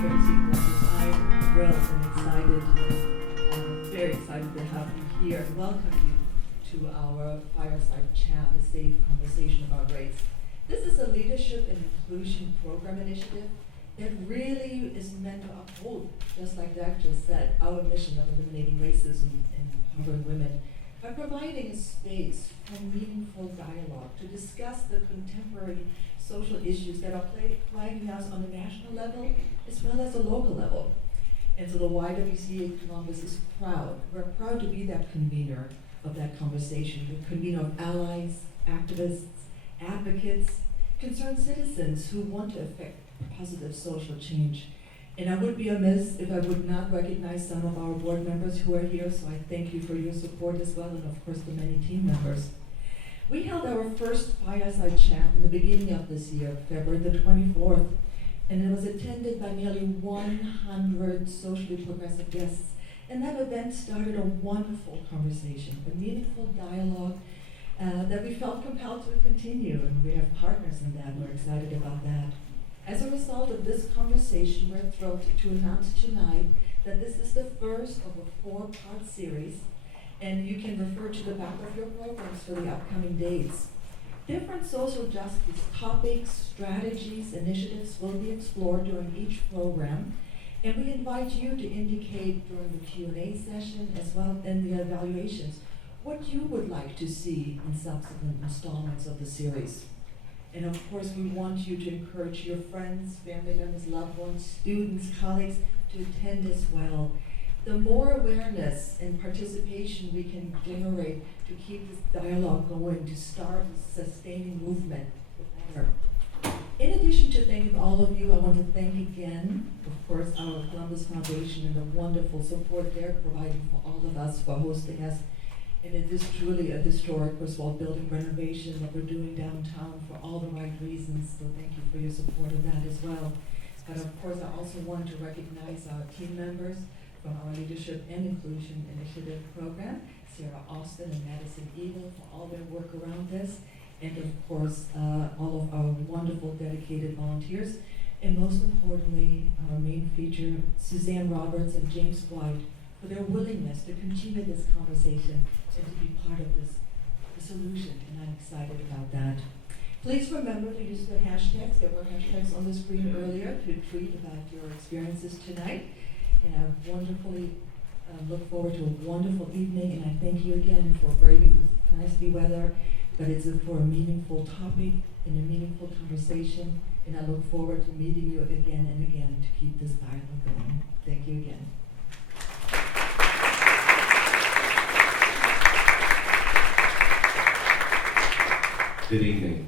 Liberty Brothers. I'm thrilled and excited, very excited to have you here and welcome you to our Fireside Chat, a safe conversation about race. This is a leadership and inclusion program initiative that really is meant to uphold, just like Dak just said, our mission of eliminating racism and empowering women by providing a space for meaningful dialogue to discuss the contemporary social issues that are plaguing us on a national level as well as a local level. And so the YWCA Columbus is proud. We're proud to be that convener of that conversation, the convener of allies, activists, advocates, concerned citizens who want to effect positive social change. And I would be amiss if I would not recognize some of our board members who are here, so I thank you for your support as well, and of course the many team members. We held our first Fireside Chat in the beginning of this year, February the 24th, and it was attended by nearly 100 socially progressive guests. And that event started a wonderful conversation, a meaningful dialogue that we felt compelled to continue, and we have partners in that, and we're excited about that. As a result of this conversation, we're thrilled to announce tonight that this is the first of a 4-part series, and you can refer to the back of your programs for the upcoming dates. Different social justice topics, strategies, initiatives will be explored during each program, and we invite you to indicate during the Q&A session as well in the evaluations what you would like to see in subsequent installments of the series. And of course, we want you to encourage your friends, family members, loved ones, students, colleagues to attend as well. The more awareness and participation we can generate to keep this dialogue going, to start a sustaining movement, the better. In addition to thanking all of you, I want to thank again, of course, our Columbus Foundation and the wonderful support they're providing for all of us for hosting us. And it is truly a historic, first of all, building renovation that we're doing downtown for all the right reasons. So thank you for your support of that as well. But of course, I also want to recognize our team members from our Leadership and Inclusion Initiative program, Sarah Austin and Madison Eagle, for all their work around this. And of course, all of our wonderful dedicated volunteers. And most importantly, our main feature, Suzanne Roberts and James White, for their willingness to continue this conversation and to be part of this solution, and I'm excited about that. Please remember to use the hashtags. There were hashtags on the screen earlier to tweet about your experiences tonight. And I wonderfully look forward to a wonderful evening, and I thank you again for braving this nasty weather, but it's for a meaningful topic and a meaningful conversation, and I look forward to meeting you again and again to keep this dialogue going. Thank you again. Good evening.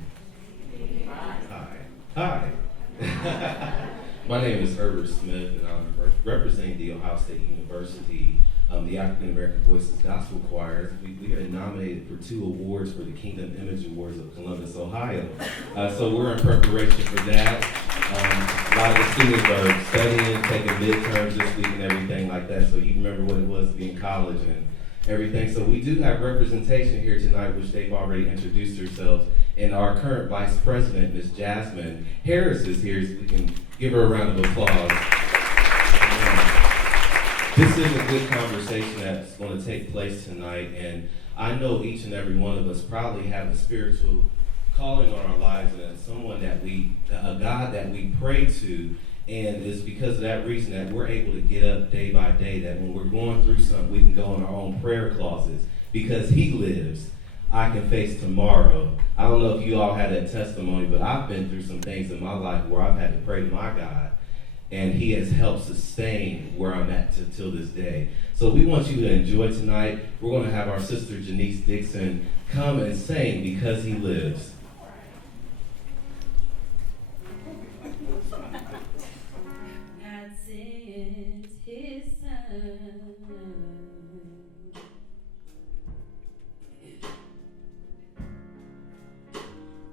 Hi. My name is Herbert Smith, and I'm representing the Ohio State University, the African American Voices Gospel Choir. We are nominated for 2 awards for the Kingdom Image Awards of Columbus, Ohio. So we're in preparation for that. A lot of the students are studying, taking midterms this week and everything like that, so you remember what it was to be in college and everything. So we do have representation here tonight, which they've already introduced themselves. And our current Vice President, Ms. Jasmine Harris, is here, so we can give her a round of applause. This is a good conversation that's going to take place tonight, and I know each and every one of us probably have a spiritual calling on our lives and someone that a God that we pray to. And it's because of that reason that we're able to get up day by day, that when we're going through something, we can go in our own prayer closets. Because He lives, I can face tomorrow. I don't know if you all had that testimony, but I've been through some things in my life where I've had to pray to my God, and He has helped sustain where I'm at till this day. So we want you to enjoy tonight. We're going to have our sister Janice Dixon come and sing Because He Lives.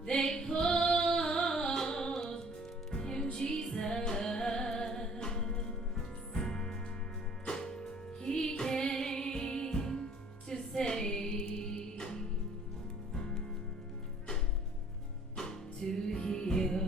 They called Him Jesus. He came to save, to heal.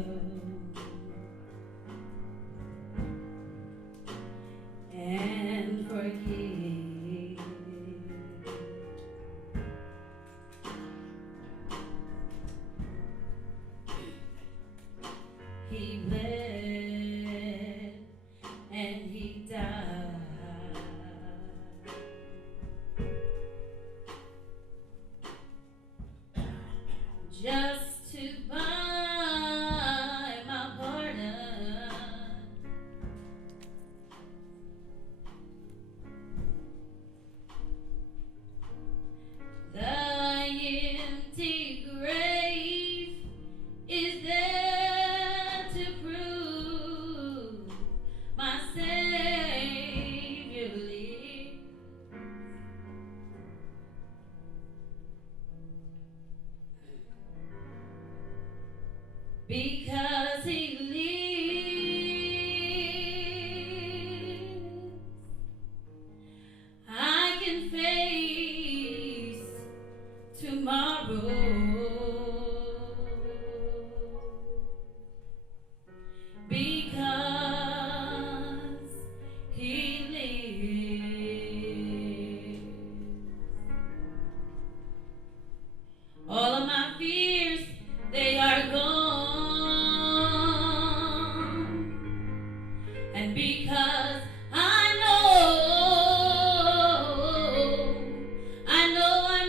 And because I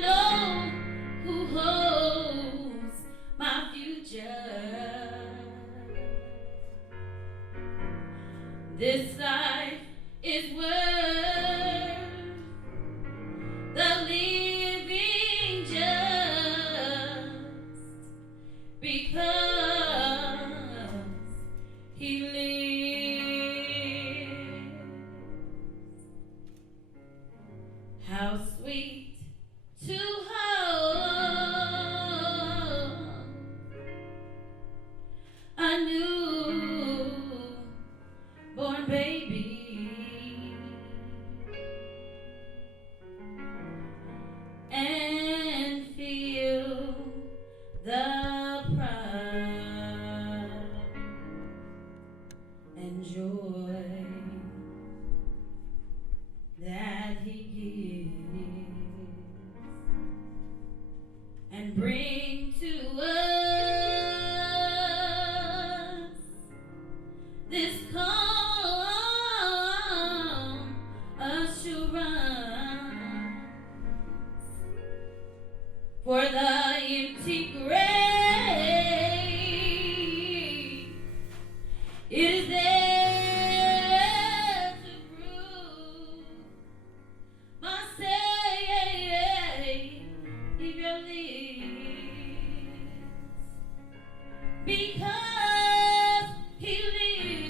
know who holds my future. This life is worth the living just because He lives. How sweet to hold a newborn baby and feel the pride and joy that He gives, and bring to us this calm assurance. For the empty grave is there to prove my Savior lives. Because He lives.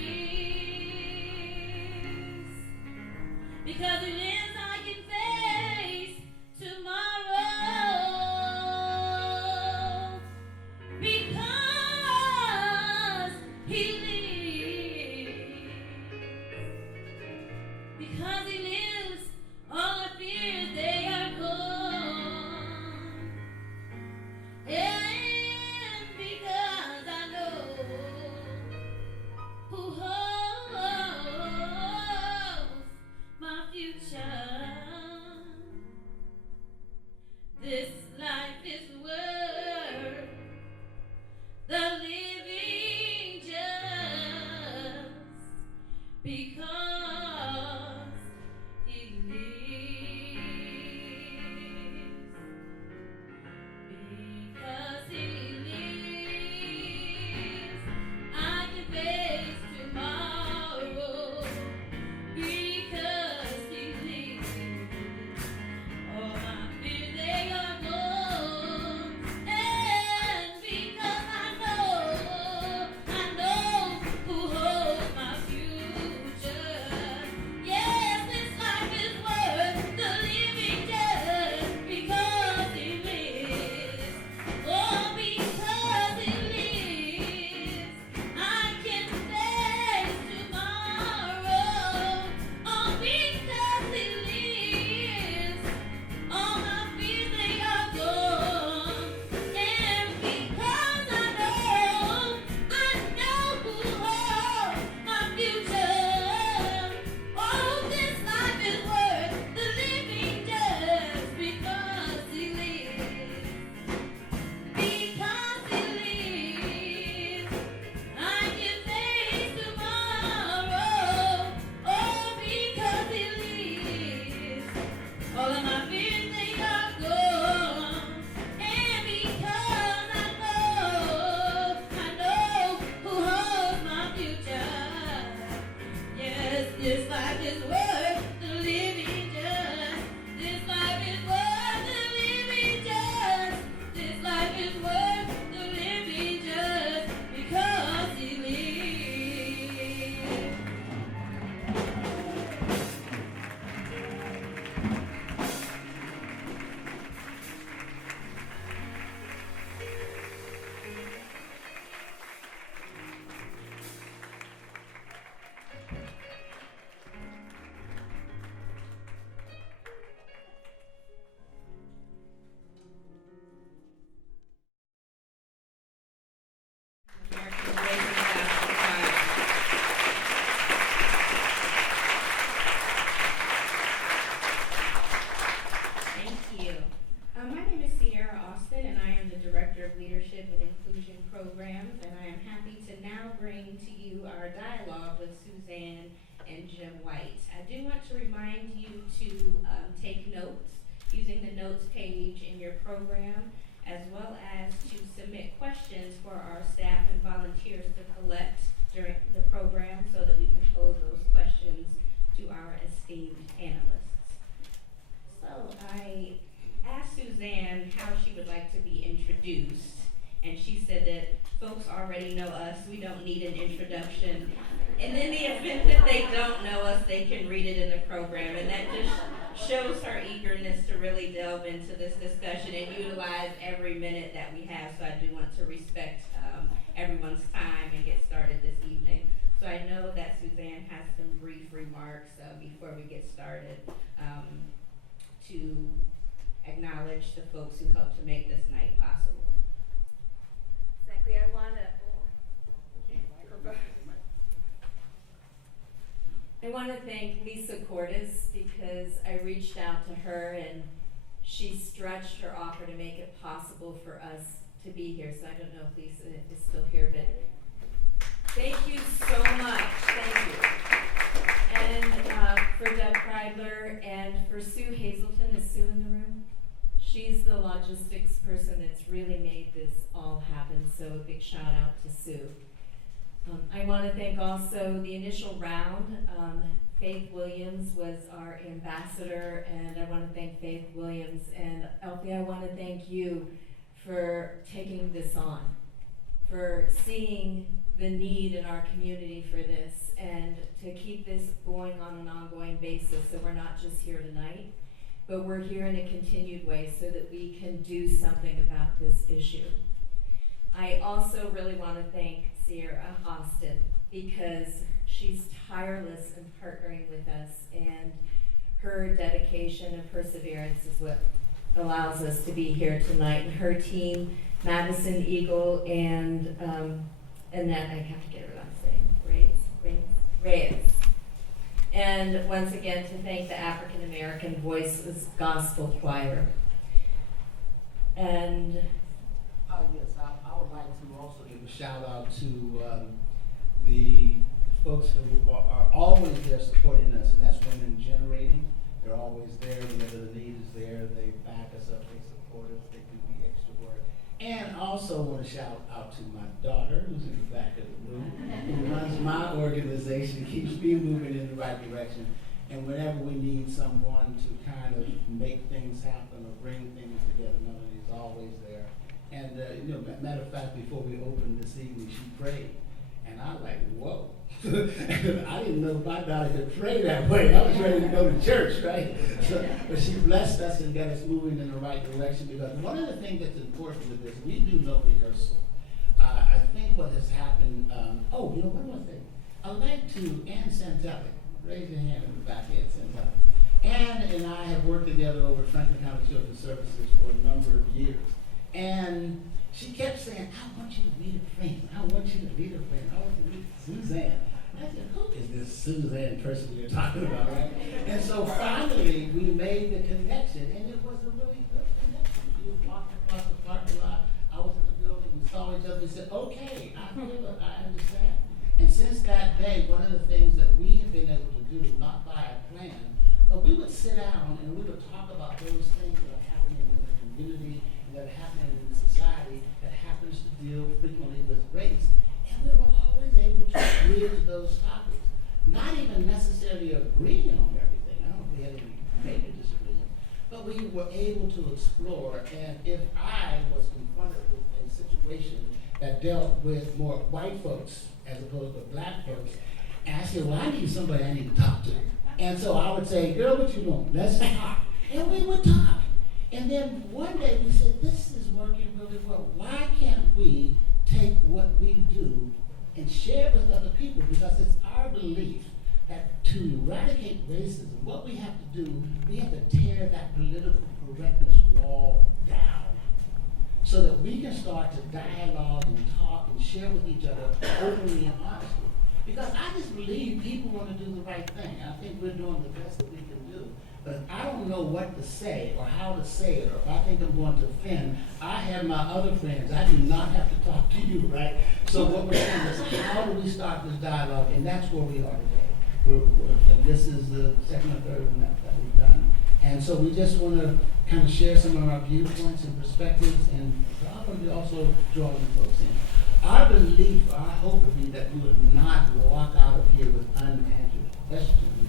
Because He lives, I can face tomorrow. Because He lives. Because He lives, all our fears, they are gone. And because I know who holds my future, this life is worth the living just because He lives. Because He lives, I can face tomorrow. Because He lives, all my fears, they are gone. And because I know who holds my future. Yes, this life is worth the living just because He lives. Oh, because He lives, I can face tomorrow. Oh, because He lives, all my fears, they are gone. And because I know who holds my future. Oh, this life is worth the living just because He lives. Because He lives, I can face tomorrow. Oh, because He lives, all of my fears, they are gone. And because I know who holds my future. Yes, this life is worth the living just. This life is worth the living just. This life is worth the living just because He lives. dialogue with Suzanne and Jim White. I do want to remind you to take notes using the notes page in your program, as well as to submit questions for our staff and volunteers to collect during the program so that we can pose those questions to our esteemed panelists. So I asked Suzanne how she would like to be introduced, and she said that folks already know us, we don't need an introduction. And in the event that they don't know us, they can read it in the program, and that just shows her eagerness to really delve into this discussion and utilize every minute that we have. So I do want to respect everyone's time and get started this evening. So I know that Suzanne has some brief remarks before we get started to acknowledge the folks who helped to make this night possible. Exactly, I want to thank Lisa Cordes because I reached out to her and she stretched her offer to make it possible for us to be here. So I don't know if Lisa is still here, but thank you so much. Thank you. And for Deb Kreidler and for Sue Hazelton. Is Sue in the room? She's the logistics person that's really made this all happen. So a big shout out to Sue. I want to thank also the initial round. Faith Williams was our ambassador, and I want to thank Faith Williams. And Elfie, I want to thank you for taking this on, for seeing the need in our community for this, and to keep this going on an ongoing basis. So we're not just here tonight, but we're here in a continued way so that we can do something about this issue. I also really want to thank Sierra Austin because she's tireless in partnering with us, and her dedication and perseverance is what allows us to be here tonight. And her team, Madison Eagle and Annette, I have to get her last name, Reyes. And once again, to thank the African American Voices Gospel Choir. And yes, I would like to also give a shout out to the folks who are always there supporting us, and that's Women Generating. They're always there whenever the need is there. They back us up, they support us, they do the extra work. And I also want to shout out to my daughter, who's in the back of the room, who runs my organization, keeps me moving in the right direction. And whenever we need someone to kind of make things happen or bring things together, Melody's always there. And matter of fact, before we opened this evening, she prayed. And I was like, whoa. I didn't know my daughter could pray that way. I was ready to go to church, right? But she blessed us and got us moving in the right direction, because one of the things that's important with this, we do no rehearsal. I think what has happened, one more thing. I'd like to, Ann Santelli, raise your hand in the back, Ann Santelli. Ann and I have worked together over Franklin County Children's Services for a number of years. And she kept saying, I want you to meet a friend. I want you to meet a friend. I want you to meet Suzanne. I said, who is this Suzanne person you're talking about, right? And so finally, we made the connection, and it was a really good connection. She was walking across the parking lot. I was in the building. We saw each other and said, okay, I feel it. I understand. And since that day, one of the things that we have been able to do, not by a plan, but we would sit down and we would talk about those things that are happening in the community, that are happening in the society, that happens to deal frequently with race. And we were always able to bridge those topics. Not even necessarily agreeing on everything. I don't think we had any major disagreements. But we were able to explore, and if I was confronted with a situation that dealt with more white folks as opposed to black folks, and I said, well, I need somebody I need to talk to. And so I would say, girl, what you doing? Let's talk. And we would talk. And then one day we said, this is working really well. Why can't we take what we do and share it with other people? Because it's our belief that to eradicate racism, what we have to do, we have to tear that political correctness wall down so that we can start to dialogue and talk and share with each other openly and honestly. Because I just believe people want to do the right thing. I think we're doing the best that we can do. But I don't know what to say or how to say it, or if I think I'm going to offend, I have my other friends. I do not have to talk to you, right? So what we're saying is, how do we start this dialogue? And that's where we are today. And this is the second or third one that we've done. And so we just want to kind of share some of our viewpoints and perspectives, and probably also draw you folks in. Our belief, our hope would be that we would not walk out of here with unanswered questions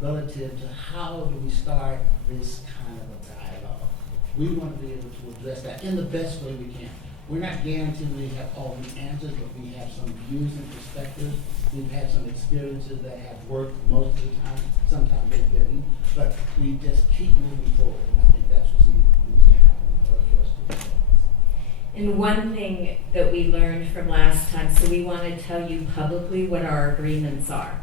relative to how do we start this kind of a dialogue. We want to be able to address that in the best way we can. We're not guaranteed we have all the answers, but we have some views and perspectives. We've had some experiences that have worked most of the time. Sometimes they didn't. But we just keep moving forward, and I think that's what needs to happen in order for us to do that. And one thing that we learned from last time, so we want to tell you publicly what our agreements are.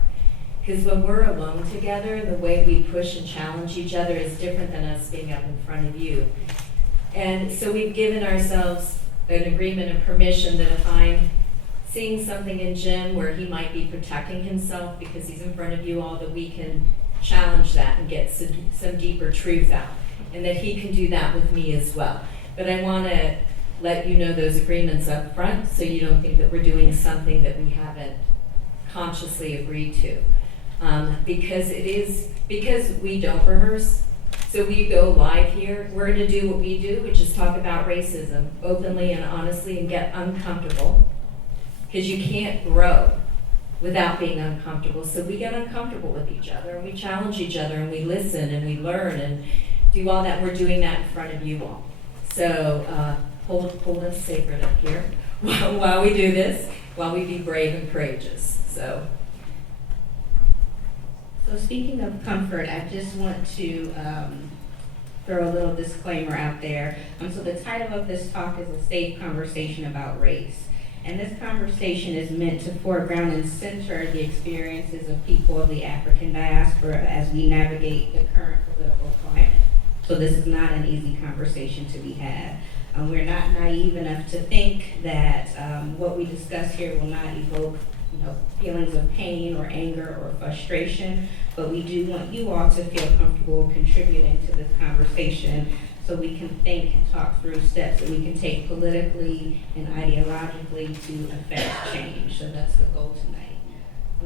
Because when we're alone together, the way we push and challenge each other is different than us being up in front of you. And so we've given ourselves an agreement and permission that if I'm seeing something in Jim where he might be protecting himself because he's in front of you all, that we can challenge that and get some deeper truth out. And that he can do that with me as well. But I want to let you know those agreements up front so you don't think that we're doing something that we haven't consciously agreed to. Because we don't rehearse. So we go live here, we're going to do what we do, which is talk about racism openly and honestly and get uncomfortable. Because you can't grow without being uncomfortable. So we get uncomfortable with each other and we challenge each other and we listen and we learn and do all that. We're doing that in front of you all. So hold us sacred up here while we do this, while we be brave and courageous. So speaking of comfort, I just want to throw a little disclaimer out there. So the title of this talk is A Safe Conversation About Race. And this conversation is meant to foreground and center the experiences of people of the African diaspora as we navigate the current political climate. So this is not an easy conversation to be had. We're not naive enough to think that what we discuss here will not evoke feelings of pain or anger or frustration, but we do want you all to feel comfortable contributing to this conversation so we can think and talk through steps that we can take politically and ideologically to affect change. So that's the goal tonight.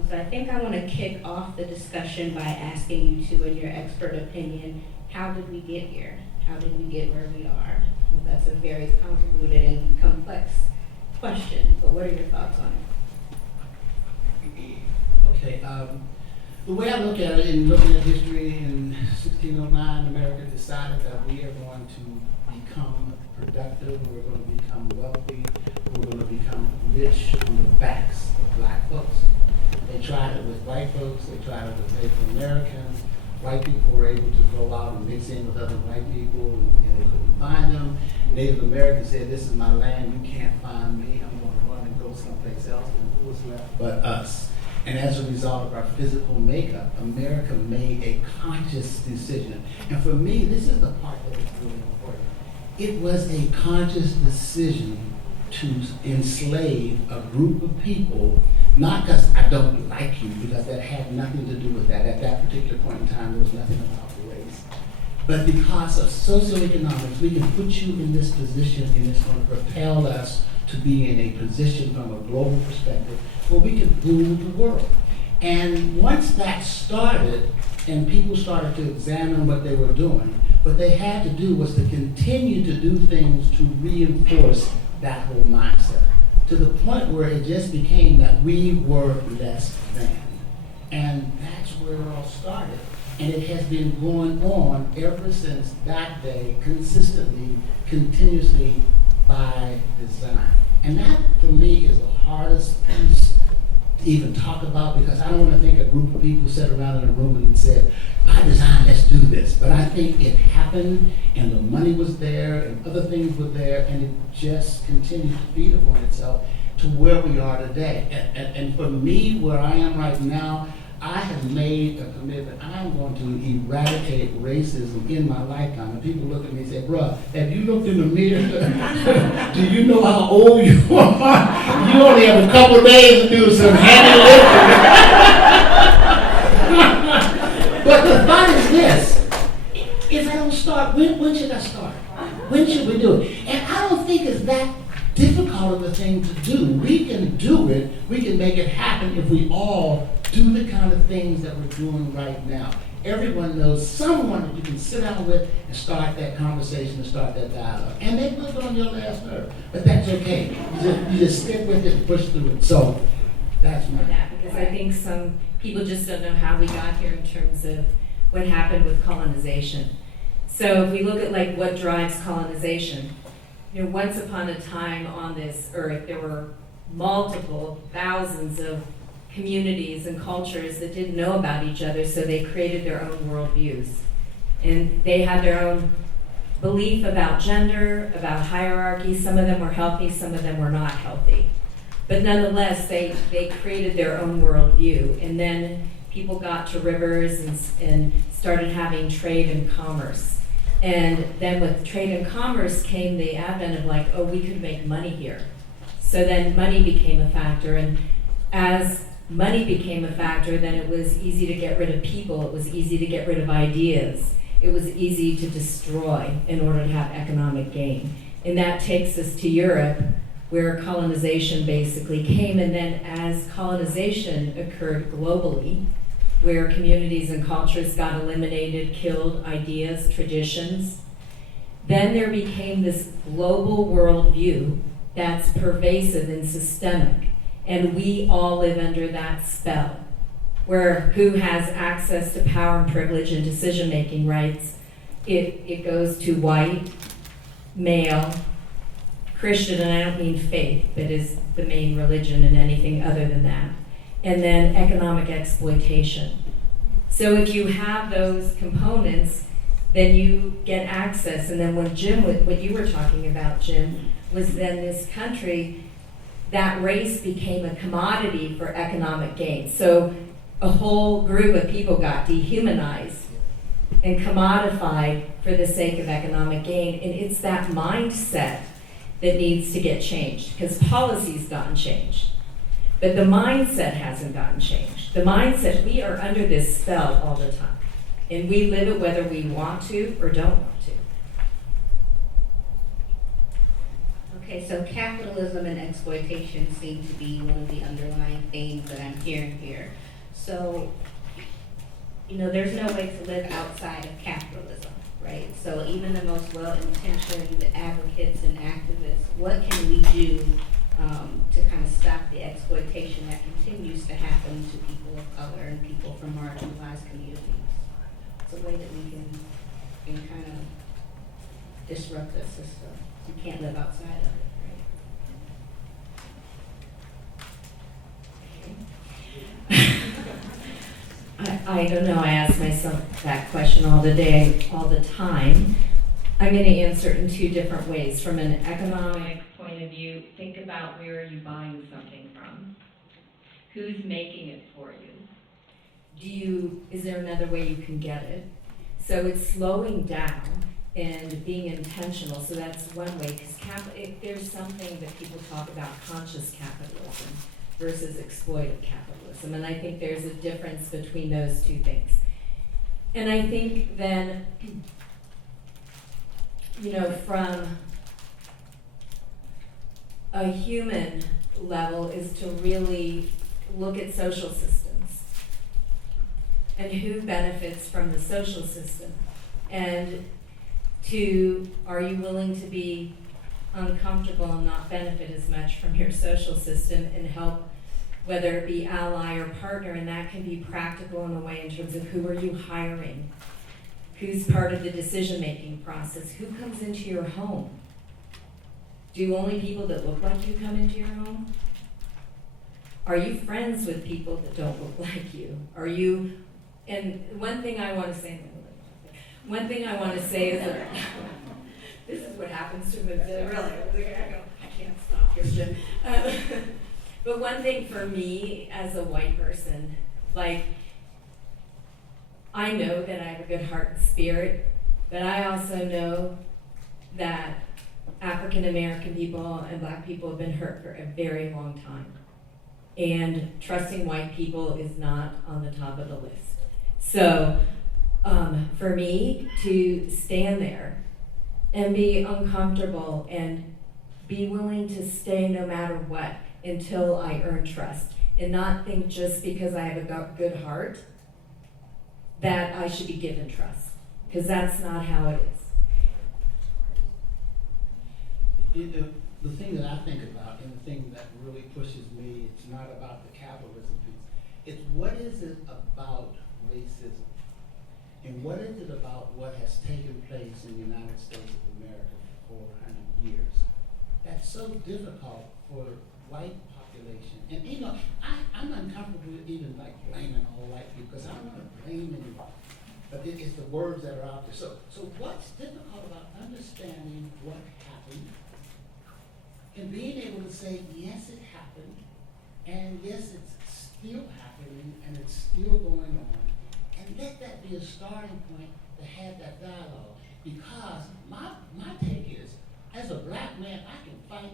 So I think I want to kick off the discussion by asking you two, in your expert opinion, how did we get here? How did we get where we are? Well, that's a very convoluted and complex question, but what are your thoughts on it? Okay, the way I look at it, in looking at history, in 1609, America decided that we are going to become productive, we're going to become wealthy, we're going to become rich on the backs of black folks. They tried it with white folks, they tried it with Native Americans. White people were able to go out and mix in with other white people, and they couldn't find them. Native Americans said, this is my land, you can't find me, I'm going to run and go someplace else, and who was left but us? And as a result of our physical makeup, America made a conscious decision. And for me, this is the part that is really important. It was a conscious decision to enslave a group of people, not because I don't like you, because that had nothing to do with that. At that particular point in time, there was nothing about race. But because of socioeconomics, we can put you in this position, and it's going to propel us to be in a position from a global perspective where we can rule the world. And once that started, and people started to examine what they were doing, what they had to do was to continue to do things to reinforce that whole mindset, to the point where it just became that we were less than. And that's where it all started. And it has been going on ever since that day, consistently, continuously, by design. And that, for me, is the hardest piece to even talk about, because I don't want to think a group of people sat around in a room and said, by design, let's do this. But I think it happened, and the money was there, and other things were there, and it just continued to feed upon itself to where we are today. And for me, where I am right now, I have made a commitment. I'm going to eradicate racism in my lifetime. And people look at me and say, bruh, have you looked in the mirror? Do you know how old you are? You only have a couple days to do some heavy lifting. But the thought is this. thing to do. We can do it. We can make it happen if we all do the kind of things that we're doing right now. Everyone knows someone that you can sit down with and start that conversation and start that dialogue. And they will get on your last nerve, but that's okay. You just stick with it and push through it. So that's For my. that, because I think some people just don't know how we got here in terms of what happened with colonization. So if we look at like what drives colonization, you know, once upon a time on this earth, there were multiple thousands of communities and cultures that didn't know about each other, so they created their own worldviews. And they had their own belief about gender, about hierarchy. Some of them were healthy, some of them were not healthy. But nonetheless, they created their own worldview. And then people got to rivers and started having trade and commerce. And then with trade and commerce came the advent of like, oh, we could make money here. So then money became a factor. And as money became a factor, then it was easy to get rid of people. It was easy to get rid of ideas. It was easy to destroy in order to have economic gain. And that takes us to Europe, where colonization basically came. And then as colonization occurred globally, where communities and cultures got eliminated, killed, ideas, traditions, then there became this global worldview that's pervasive and systemic. And we all live under that spell, where who has access to power and privilege and decision-making rights. It goes to white, male, Christian, and I don't mean faith, but is the main religion and anything other than that. And then economic exploitation. So if you have those components, then you get access. And then when Jim, what you were talking about, Jim, was then this country, that race became a commodity for economic gain. So a whole group of people got dehumanized and commodified for the sake of economic gain. And it's that mindset that needs to get changed, because policy's gotten changed. But the mindset hasn't gotten changed. The mindset, we are under this spell all the time. And we live it whether we want to or don't want to. Okay, so capitalism and exploitation seem to be one of the underlying themes that I'm hearing here. So, you know, there's no way to live outside of capitalism, right? So even the most well-intentioned advocates and activists, what can we do to kind of stop the exploitation that continues to happen to people of color and people from marginalized communities? It's a way that we can kind of disrupt the system. You can't live outside of it, right? I don't know, I ask myself that question all the time. I'm going to answer it in two different ways. From an economic point of view, think about where are you buying something from? Who's making it for you? Is there another way you can get it? So it's slowing down and being intentional. So that's one way, because there's something that people talk about, conscious capitalism versus exploitive capitalism. And I think there's a difference between those two things. And I think then, you know, from a human level is to really look at social systems and who benefits from the social system. And are you willing to be uncomfortable and not benefit as much from your social system and help, whether it be ally or partner, and that can be practical in a way in terms of who are you hiring? Who's part of the decision-making process? Who comes into your home? Do only people that look like you come into your home? Are you friends with people that don't look like you? Are you, and one thing I want to say is that this is what happens to me, really, I can't stop here, Jim. But one thing for me as a white person, like, I know that I have a good heart and spirit, but I also know that African American people and Black people have been hurt for a very long time. And trusting white people is not on the top of the list. So for me to stand there and be uncomfortable and be willing to stay no matter what until I earn trust, and not think just because I have a good heart that I should be given trust, because that's not how it is. The thing that I think about, and the thing that really pushes me, it's not about the capitalism piece. It's what is it about racism? And what is it about what has taken place in the United States of America for 400 years that's so difficult for the white population? And I'm uncomfortable with even like blaming all white people, because I don't want to blame anyone. But it's the words that are out there. So what's difficult about understanding what happened and being able to say, yes, it happened, and yes, it's still happening, and it's still going on, and let that be a starting point to have that dialogue. Because my take is, as a black man, I can fight,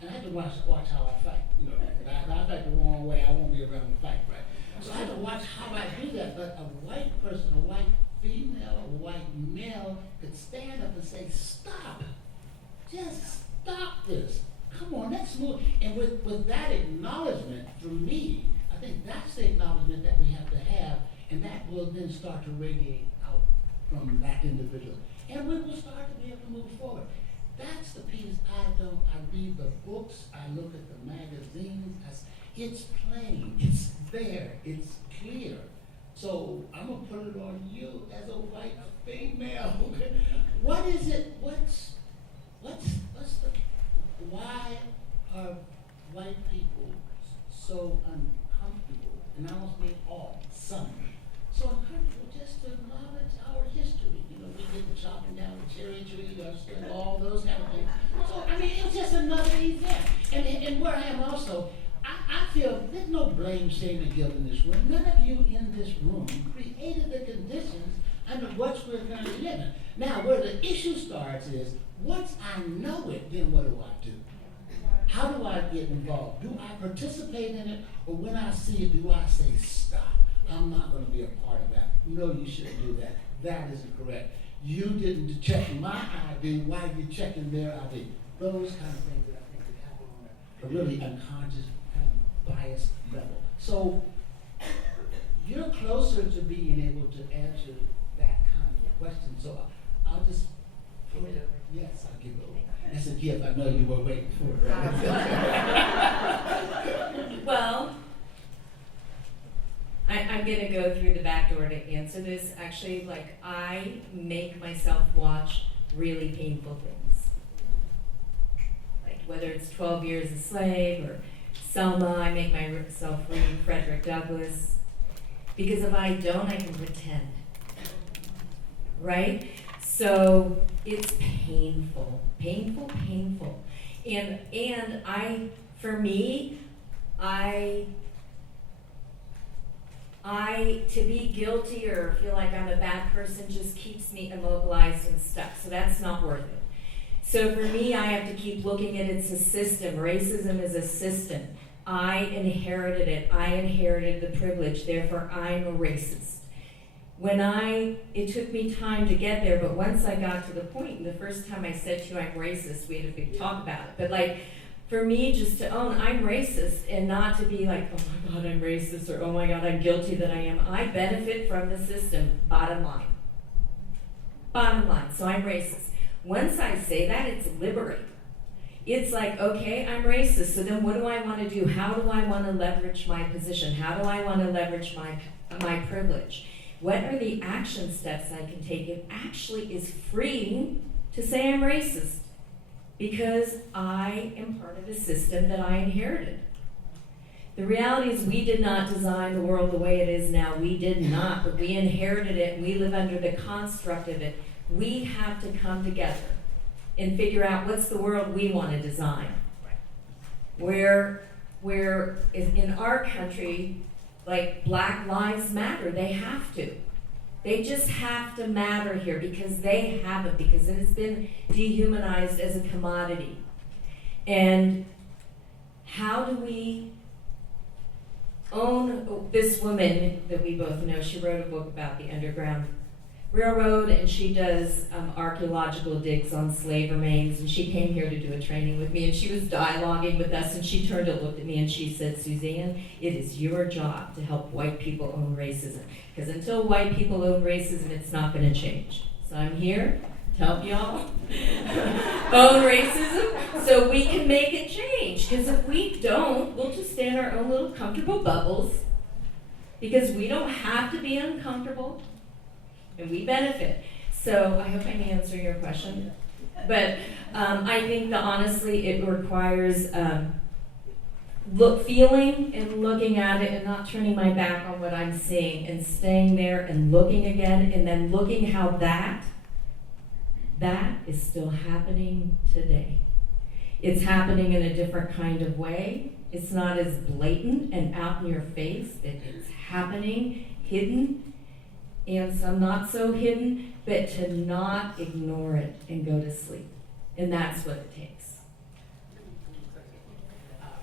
and I have to watch how I fight. You know, if I fight the wrong way, I won't be around to fight, right? So I have to watch how I do that. But a white person, a white female, a white male could stand up and say, stop. Just stop this. Come on, let's move. And with that acknowledgement, for me, I think that's the acknowledgement that we have to have, and that will then start to radiate out from that individual. And we will start to be able to move forward. That's the piece I read the books, I look at the magazines, it's plain, it's there, it's clear. So I'm gonna put it on you as a white female. What is it, what's the, why are white people so uncomfortable, and I don't mean all, some, so uncomfortable just to acknowledge our history? You know, we get the chopping down the cherry tree, and all those kind of things. So, I mean, it's just another event. And where I am also, I feel there's no blame, shame, and guilt in this room. None of you in this room created the conditions under which we're currently living. Now, where the issue starts is, once I know it, then what do I do? How do I get involved? Do I participate in it, or when I see it, do I say, stop? I'm not going to be a part of that. No, you shouldn't do that. That isn't correct. You didn't check my ID, why are you checking their ID? Those kind of things that I think that happen on a really unconscious, kind of biased level. So you're closer to being able to answer that kind of a question. So I'll just put it. Yes, I'll give it over. That's a gift. I know you were waiting for it, right? Well, I'm going to go through the back door to answer this. Actually, like, I make myself watch really painful things. Like, whether it's 12 Years a Slave or Selma, I make myself read Frederick Douglass. Because if I don't, I can pretend. Right? So it's painful. Painful. And to be guilty or feel like I'm a bad person just keeps me immobilized and stuck. So that's not worth it. So for me, I have to keep looking at it's a system. Racism is a system. I inherited it. I inherited the privilege. Therefore, I'm a racist. It took me time to get there, but once I got to the point, and the first time I said to you I'm racist, we had a big talk about it. But like, for me, just to own I'm racist and not to be like, oh my God, I'm racist, or oh my God, I'm guilty that I am. I benefit from the system, bottom line. Bottom line, so I'm racist. Once I say that, it's liberating. It's like, okay, I'm racist, so then what do I want to do? How do I want to leverage my position? How do I want to leverage my privilege? What are the action steps I can take? It actually is freeing to say I'm racist because I am part of a system that I inherited. The reality is we did not design the world the way it is now. We did not, but we inherited it. We live under the construct of it. We have to come together and figure out what's the world we want to design. Where in our country, like Black Lives Matter, they have to. They just have to matter here because they haven't, because it has been dehumanized as a commodity. And how do we own this woman that we both know? She wrote a book about the underground railroad, and she does archaeological digs on slave remains, and she came here to do a training with me, and she was dialoguing with us, and she turned and looked at me and she said, Suzanne, it is your job to help white people own racism, because until white people own racism, it's not going to change. So I'm here to help y'all own racism so we can make it change, because if we don't, we'll just stay in our own little comfortable bubbles, because we don't have to be uncomfortable. And we benefit. So I hope I'm answering your question. But I think that honestly it requires feeling and looking at it and not turning my back on what I'm seeing and staying there and looking again and then looking how that is still happening today. It's happening in a different kind of way. It's not as blatant and out in your face. It's happening hidden, and some not so hidden, but to not ignore it and go to sleep. And that's what it takes.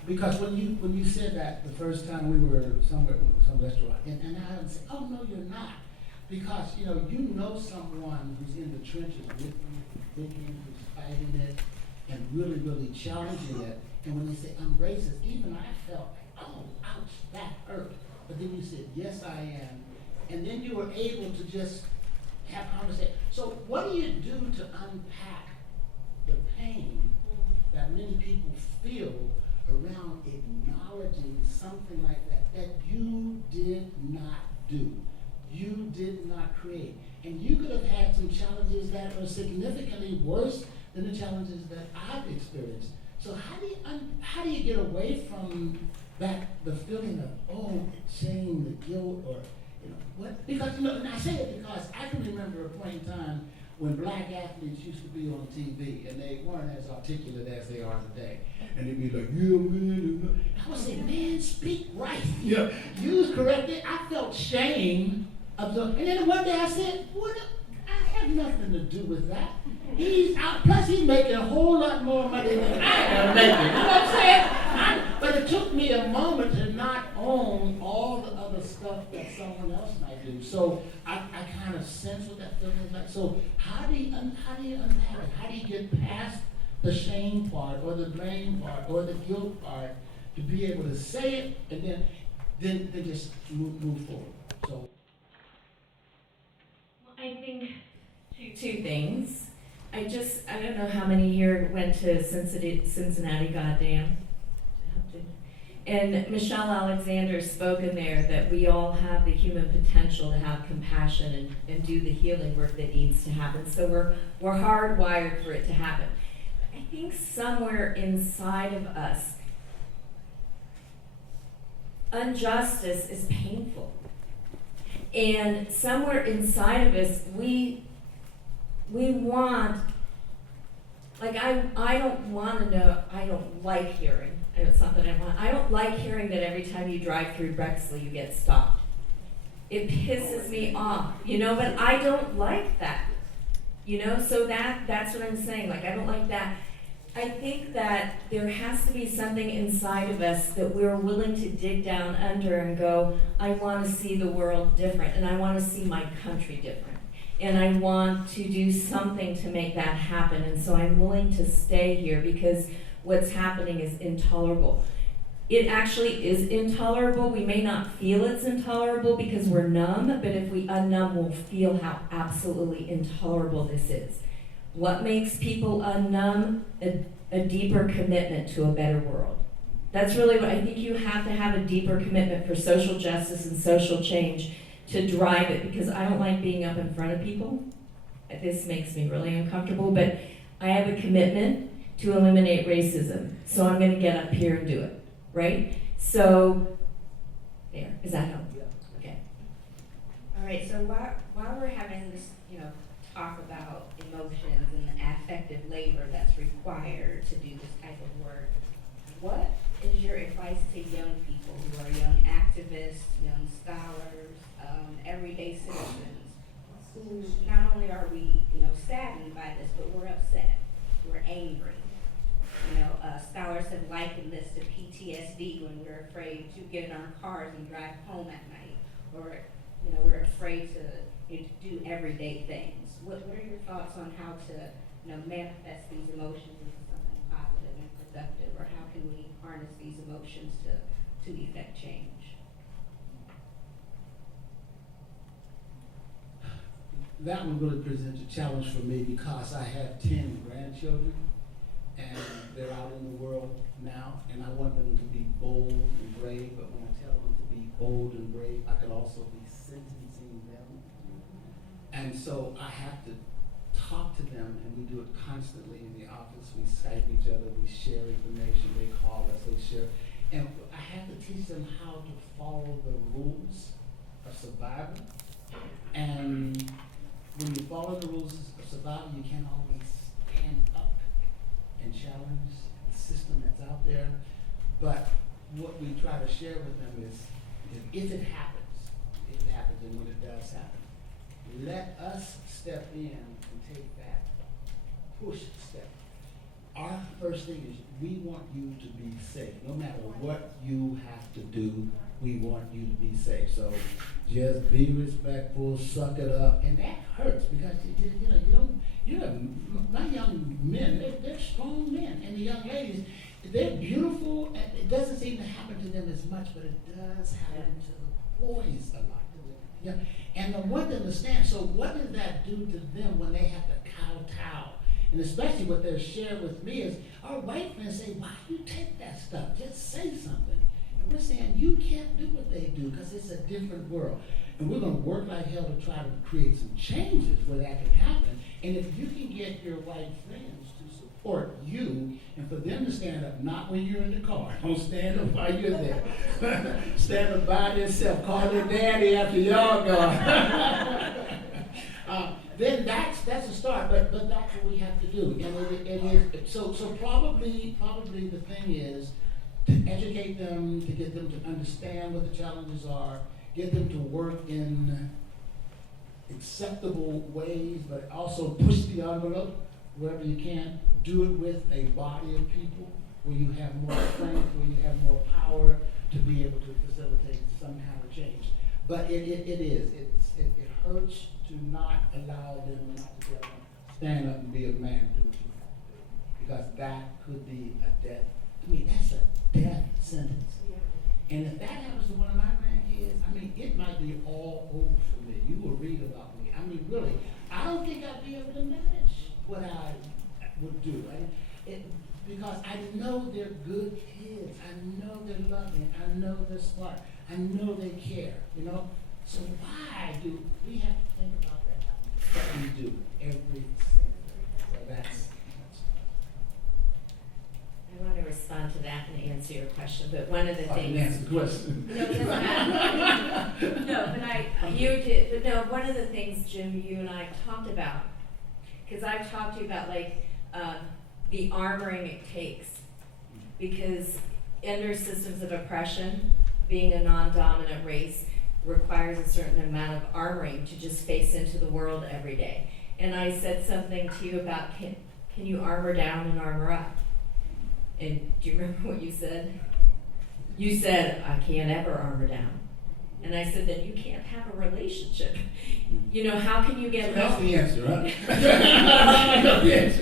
Because when you said that the first time we were somewhere, some restaurant, and I would say, oh no, you're not. Because you know someone who's in the trenches with you, who's fighting it, and really, really challenging it. And when they say, I'm racist, even I felt like, oh, ouch, that hurt. But then you said, yes, I am. And then you were able to just have conversation. So what do you do to unpack the pain that many people feel around acknowledging something like that you did not do, you did not create? And you could have had some challenges that are significantly worse than the challenges that I've experienced. So how do you get away from that, the feeling of, shame, the guilt, or what? Because, and I say it because I can remember a point in time when black athletes used to be on TV and they weren't as articulate as they are today. And they'd be like, yeah, man. I would say, man, speak right. Use correctly. I felt shame. And then one day I said, I have nothing to do with that. He's out, plus he's making a whole lot more money than I am making. You know what I'm saying? But it took me a moment to not own all the other stuff that someone else might do. So I kind of sense what that feeling is like. So how do you unpack it? How do you get past the shame part or the blame part or the guilt part to be able to say it and then just move forward? So I think two things. I don't know how many here went to Cincinnati, goddamn. And Michelle Alexander spoke in there that we all have the human potential to have compassion and do the healing work that needs to happen. So we're hardwired for it to happen. I think somewhere inside of us, injustice is painful. And somewhere inside of us, we want, like I don't want to know, I don't like hearing, and it's something I don't like hearing that every time you drive through Brexley you get stopped. It pisses me off, but I don't like that, so that's what I'm saying, like I don't like that. I think that there has to be something inside of us that we're willing to dig down under and go, I want to see the world different, and I want to see my country different. And I want to do something to make that happen. And so I'm willing to stay here because what's happening is intolerable. It actually is intolerable. We may not feel it's intolerable because we're numb, but if we unnumb, we'll feel how absolutely intolerable this is. What makes people unnumb? A deeper commitment to a better world. That's really what I think. You have to have a deeper commitment for social justice and social change to drive it, because I don't like being up in front of people. This makes me really uncomfortable, but I have a commitment to eliminate racism, so I'm going to get up here and do it, right? So, there, is that helpful? Okay. All right, so while we're having this, talk about emotions and the affective labor that's required to do this type of work, what is your advice to young people who are young activists, young scholars, everyday citizens, who not only are we, saddened by this, but we're upset, we're angry. Scholars have likened this to PTSD when we're afraid to get in our cars and drive home at night, or we're afraid afraid to do everyday things. What are your thoughts on how to manifest these emotions into something positive and productive, or how can we harness these emotions to effect change? That one really presents a challenge for me because I have 10 grandchildren and they're out in the world now, and I want them to be bold and brave, but when I tell them to be bold and brave, I could also be sentencing them. And so I have to talk to them, and we do it constantly in the office. We Skype each other, we share information, they call us, they share. And I have to teach them how to follow the rules of survival. And when you follow the rules of survival, you can't always stand up and challenge the system that's out there. But what we try to share with them is if it happens, and when it does happen, let us step in and take that push step. Our first thing is we want you to be safe. No matter what you have to do, we want you to be safe. So just be respectful, suck it up, and that hurts because my young men, they're strong men, and the young ladies, they're beautiful, and it doesn't seem to happen to them as much, but it does happen to the boys a lot. Yeah, and I want them to understand. So what does that do to them when they have to kowtow? And especially what they'll share with me is our white friends say, "Why do you take that stuff? Just say something." And we're saying you can't do what they do because it's a different world. And we're going to work like hell to try to create some changes where that can happen. And if you can get your white friends to support you and for them to stand up, not when you're in the car. Don't stand up while you're there. Stand up by themselves. Call their daddy after y'all gone. Then that's a start, but that's what we have to do. And it is so probably the thing is to educate them, to get them to understand what the challenges are, get them to work in acceptable ways, but also push the envelope wherever you can. Do it with a body of people where you have more strength, where you have more power to be able to facilitate some kind of change. But it hurts to not allow them, not to tell them, stand up and be a man, do what you have to do. Because that could be a death. I mean, that's a death sentence. Yeah. And if that happens to one of my grandkids, I mean, it might be all over for me. You will read about me. I mean, really, I don't think I'd be able to manage what I would do. Because I know they're good kids. I know they're loving. I know they're smart. I know they care, So why do we have to think about that? But we do every single day. So that's I want to respond to that and answer your question, but one of the I things. can answer the question. No, it doesn't matter. No, you did. But no, one of the things, Jim, you and I talked about, because I've talked to you about the armoring it takes, because under systems of oppression, being a non-dominant race requires a certain amount of armoring to just face into the world every day. And I said something to you about can you armor down and armor up? And do you remember what you said? You said, I can't ever armor down. And I said, then you can't have a relationship. How can you get That's the answer, huh?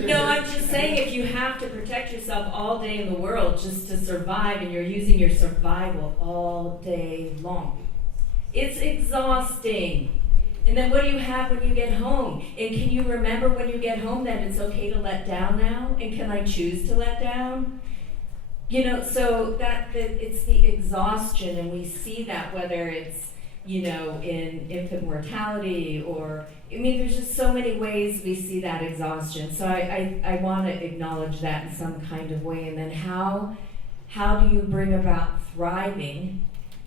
No, I'm just saying if you have to protect yourself all day in the world just to survive and you're using your survival all day long, it's exhausting. And then what do you have when you get home? And can you remember when you get home that it's okay to let down now? And can I choose to let down? So that it's the exhaustion, and we see that whether it's, in infant mortality or, there's just so many ways we see that exhaustion. So I want to acknowledge that in some kind of way. And then how do you bring about thriving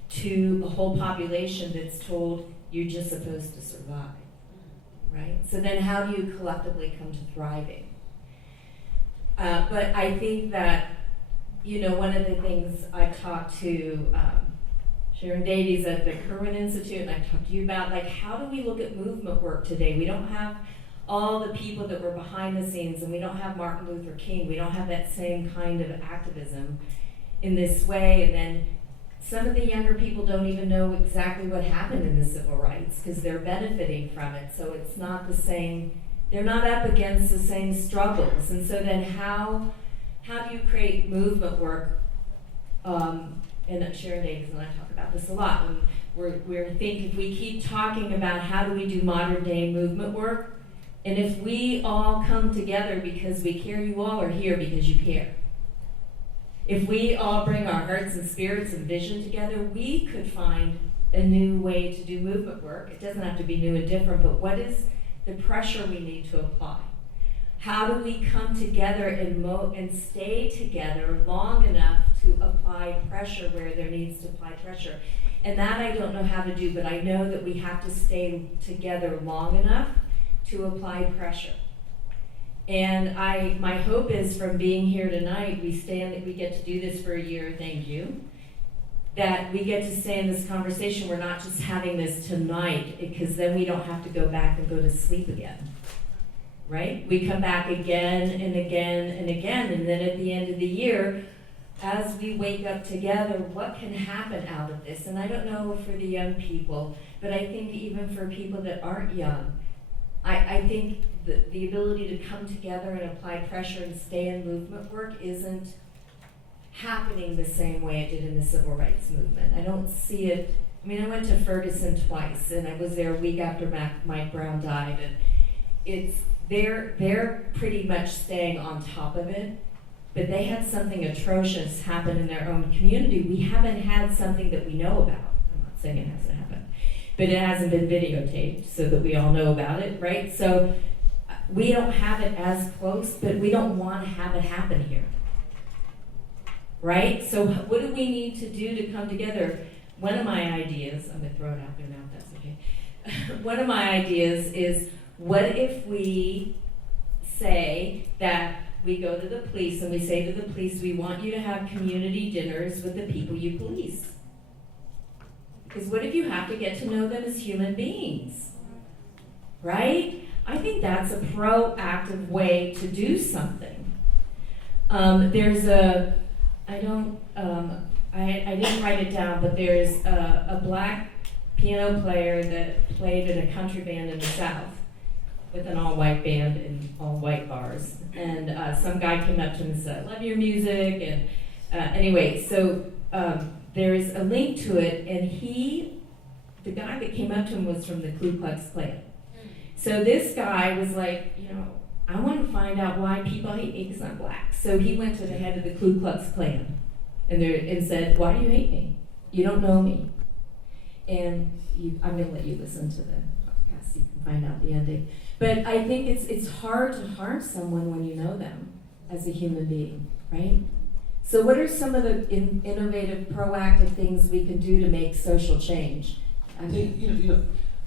to a whole population that's told you're just supposed to survive, right? So then how do you collectively come to thriving? But I think that, one of the things I talked to Sharon Davies at the Kerwin Institute, and I talked to you about, how do we look at movement work today? We don't have all the people that were behind the scenes, and we don't have Martin Luther King. We don't have that same kind of activism in this way. And then Some of the younger people don't even know exactly what happened in the civil rights because they're benefiting from it. So it's not the same, they're not up against the same struggles. And so then how do you create movement work? And Sharon Davis and I talk about this a lot. And we're thinking, if we keep talking about how do we do modern day movement work, and if we all come together because we care, you all are here because you care. If we all bring our hearts and spirits and vision together, we could find a new way to do movement work. It doesn't have to be new and different, but what is the pressure we need to apply? How do we come together and stay together long enough to apply pressure where there needs to apply pressure? And that I don't know how to do, but I know that we have to stay together long enough to apply pressure. And my hope is from being here tonight, we get to do this for a year, thank you, that we get to stay in this conversation. We're not just having this tonight, because then we don't have to go back and go to sleep again, right? We come back again and again and again, and then at the end of the year, as we wake up together, what can happen out of this? And I don't know for the young people, but I think even for people that aren't young, I think the ability to come together and apply pressure and stay in movement work isn't happening the same way it did in the civil rights movement. I don't see it. I mean, I went to Ferguson twice, and I was there a week after Mike Brown died, and they're pretty much staying on top of it, but they had something atrocious happen in their own community. We haven't had something that we know about. I'm not saying it hasn't happened, but it hasn't been videotaped so that we all know about it, right? So we don't have it as close, but we don't want to have it happen here, right? So what do we need to do to come together? One of my ideas, I'm going to throw it out there now if that's okay. One of my ideas is, what if we say that we go to the police and we say to the police, we want you to have community dinners with the people you police? Because what if you have to get to know them as human beings, right? I think that's a proactive way to do something. There's I didn't write it down, but there's a black piano player that played in a country band in the South with an all-white band in all-white bars. And some guy came up to him and said, "I love your music." And anyway, so there's a link to it, and the guy that came up to him was from the Ku Klux Klan. So this guy was like, I want to find out why people hate me because I'm black. So he went to the head of the Ku Klux Klan and said, "Why do you hate me? You don't know me." And I'm going to let you listen to the podcast so you can find out the ending. But I think it's hard to harm someone when you know them as a human being, right? So what are some of the innovative, proactive things we can do to make social change? I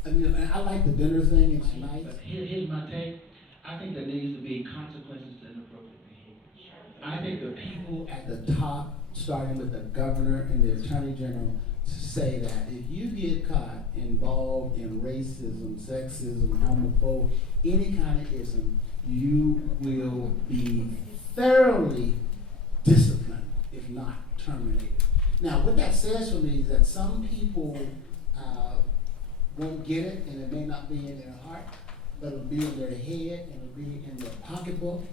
I like the dinner thing, it's nice. But here's my take. I think there needs to be consequences to inappropriate behavior. I think the people at the top, starting with the governor and the attorney general, to say that if you get caught involved in racism, sexism, homophobia, any kind of ism, you will be thoroughly disciplined, if not terminated. Now, what that says for me is that some people won't get it, and it may not be in their heart, but it'll be in their head, and it'll be in their pocketbook,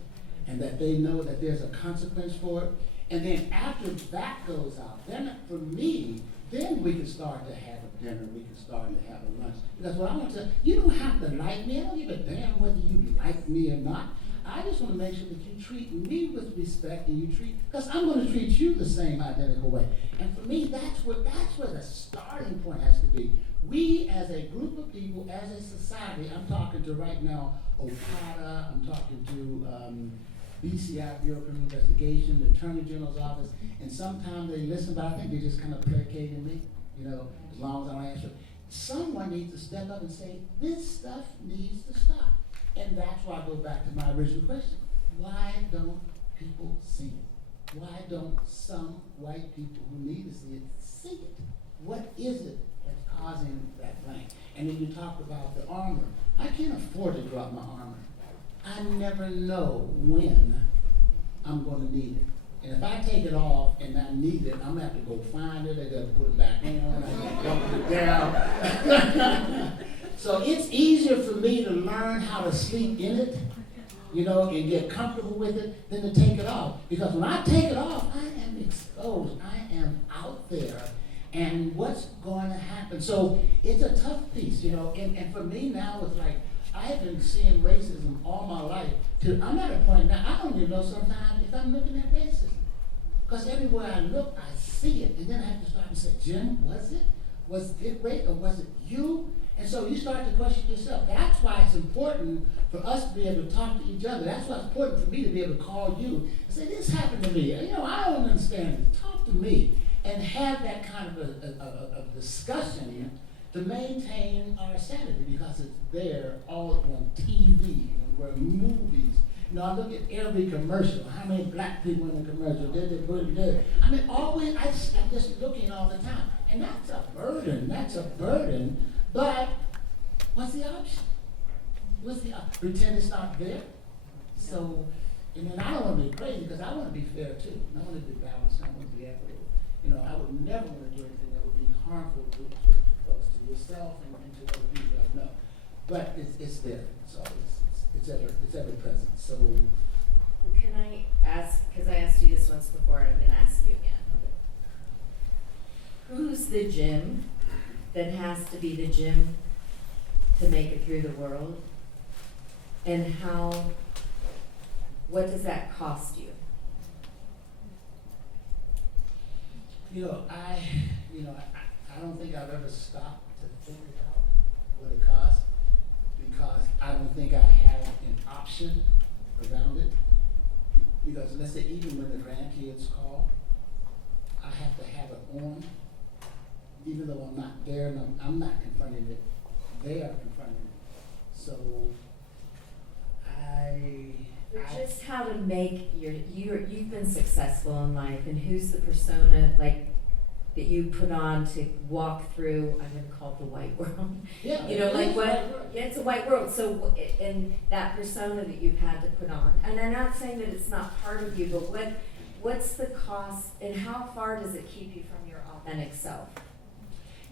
and that they know that there's a consequence for it. And then after that goes out, then for me, then we can start to have a dinner, we can start to have a lunch. Because what I want to, you don't have to like me, I don't give a damn whether you like me or not. I just want to make sure that you treat me with respect, and you treat, because I'm going to treat you the same identical way. And for me, that's where the starting point has to be. We as a group of people, as a society, I'm talking to right now Okada, I'm talking to BCI, Bureau of Criminal Investigation, the Attorney General's office, and sometimes they listen, but I think they just kind of placating me, as long as I don't answer. Someone needs to step up and say, this stuff needs to stop. And that's why I go back to my original question. Why don't people see it? Why don't some white people who need to see it? What is it that's causing that blank? And then you talk about the armor. I can't afford to drop my armor. I never know when I'm going to need it. And if I take it off and I need it, I'm gonna have to go find it, I gotta put it back on, I gotta dump it down. So it's easier for me to learn how to sleep in it, and get comfortable with it than to take it off. Because when I take it off, I am exposed, I am out there. And what's going to happen? So it's a tough piece, and for me now, it's like, I've been seeing racism all my life. I'm at a point now, I don't even know sometimes if I'm looking at racism. Because everywhere I look, I see it. And then I have to stop and say, Jim, was it? Was it rape or was it you? And so you start to question yourself. That's why it's important for us to be able to talk to each other. That's why it's important for me to be able to call you and say, this happened to me. I don't understand it. Talk to me. And have that kind of a discussion to maintain our sanity, because it's there all on TV and we're movies. I look at every commercial. How many black people in the commercial? Did they put it there? I mean, always, I'm just looking all the time. And that's a burden. But what's the option? Pretend it's not there? So, and then I don't want to be crazy, because I want to be fair too. I want to be balanced. I want to be equitable. I would never want to do anything that would be harmful to folks, to yourself and to other people I know. But it's there. So it's ever present. So. Well, can I ask, because I asked you this once before, and I'm going to ask you again. Okay. Who's the Jim that has to be the Jim to make it through the world? And what does that cost you? I don't think I've ever stopped to think about what it costs, because I don't think I have an option around it. Because let's say even when the grandkids call, I have to have it on, even though I'm not there and I'm not confronting it, they are confronting it. So Just how to make you've been successful in life, and who's the persona that you put on to walk through, I'm going to call it the white world. Yeah. It's a white world. So, and that persona that you've had to put on, and I'm not saying that it's not part of you, but what's the cost, and how far does it keep you from your authentic self?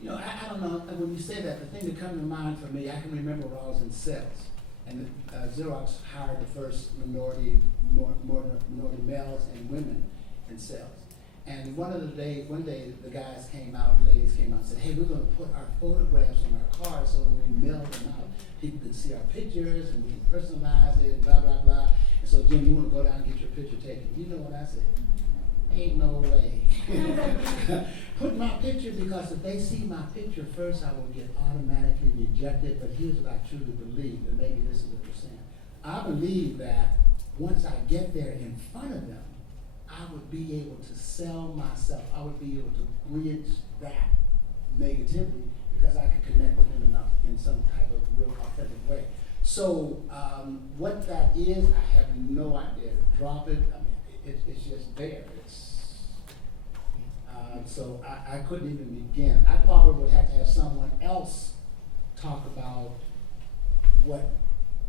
I don't know, when you say that, the thing that comes to mind for me, I can remember when I was in sales, and Xerox hired the first minority males and women in sales. And one day the guys came out, the ladies came out and said, hey, we're going to put our photographs on our cards so when we mail them out, people can see our pictures and we can personalize it, blah, blah, blah. And so, Jim, you want to go down and get your picture taken? You know what I said? Ain't no way. Put my picture, because if they see my picture first, I will get automatically rejected. But here's what I truly believe, and maybe this is what you're saying. I believe that once I get there in front of them, I would be able to sell myself. I would be able to bridge that negativity, because I could connect with them enough in some type of real authentic way. So what that is, I have no idea. Drop it. I mean, it's just there. So I couldn't even begin. I probably would have to have someone else talk about what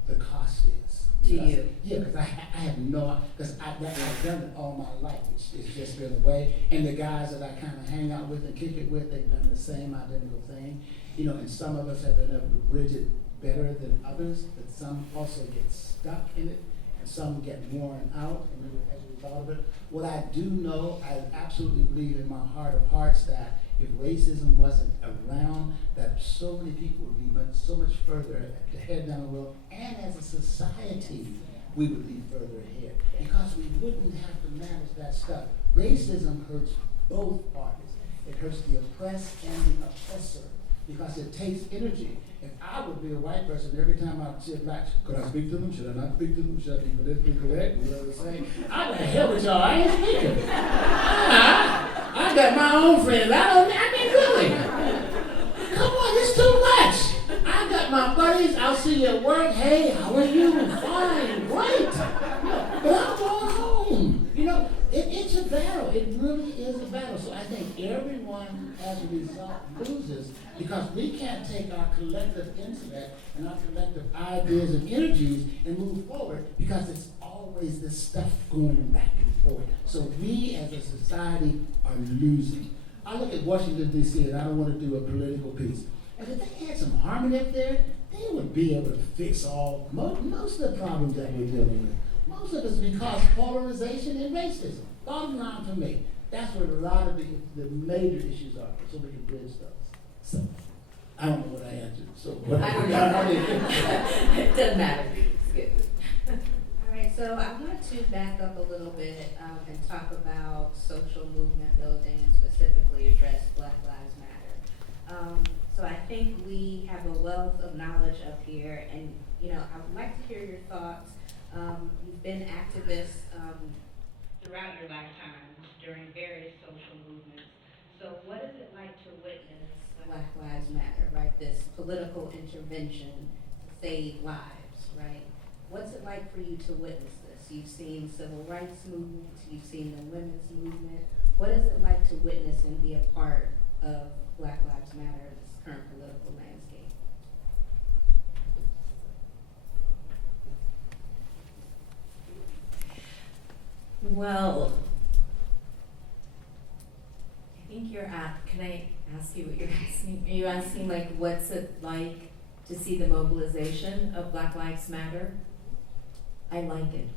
the cost is. To you? Yeah, because I have no, because I've done it all my life. It's just been a way. And the guys that I kind of hang out with and kick it with, they've done the same identical thing. And some of us have been able to bridge it better than others, but some also get stuck in it, and some get worn out as a result of it. What I do know, I absolutely believe in my heart of hearts that if racism wasn't around, that so many people would be so much further to head down the road, and as a society, we would be further ahead, because we wouldn't have to manage that stuff. Racism hurts both parties. It hurts the oppressed and the oppressor, because it takes energy. If I would be a white person, every time I see a black, could I speak to them? Should I not speak to them? Should I be politically correct? You know what I'm saying? I'm the hell with y'all. I ain't speaking. I got my own friends. I can't really. Come on, it's too much. I got my buddies. I'll see you at work. Hey, how are you? Fine, great. But I'm going home. It's a battle. It really is a battle. So I think everyone, as a result, loses, because we can't take our collective intellect and our collective ideas and energies and move forward, because it's all always this stuff going back and forth. So we as a society are losing. I look at Washington, D.C., and I don't want to do a political piece. And if they had some harmony up there, they would be able to fix most of the problems that we're dealing with. Most of it's because polarization and racism. Bottom line for me, that's where a lot of the major issues are, so we can bridge those. So, I don't know what I answered. So, I don't know. It doesn't matter. It's good. All right, so I want to back up a little bit and talk about social movement building and specifically address Black Lives Matter. So I think we have a wealth of knowledge up here, and I would like to hear your thoughts. You've been activists throughout your lifetime during various social movements. So what is it like to witness Black Lives Matter, right? This political intervention to save lives, right? What's it like for you to witness this? You've seen civil rights movements, you've seen the women's movement. What is it like to witness and be a part of Black Lives Matter in this current political landscape? Well, I think can I ask you what you're asking? Are you asking like what's it like to see the mobilization of Black Lives Matter? I like it.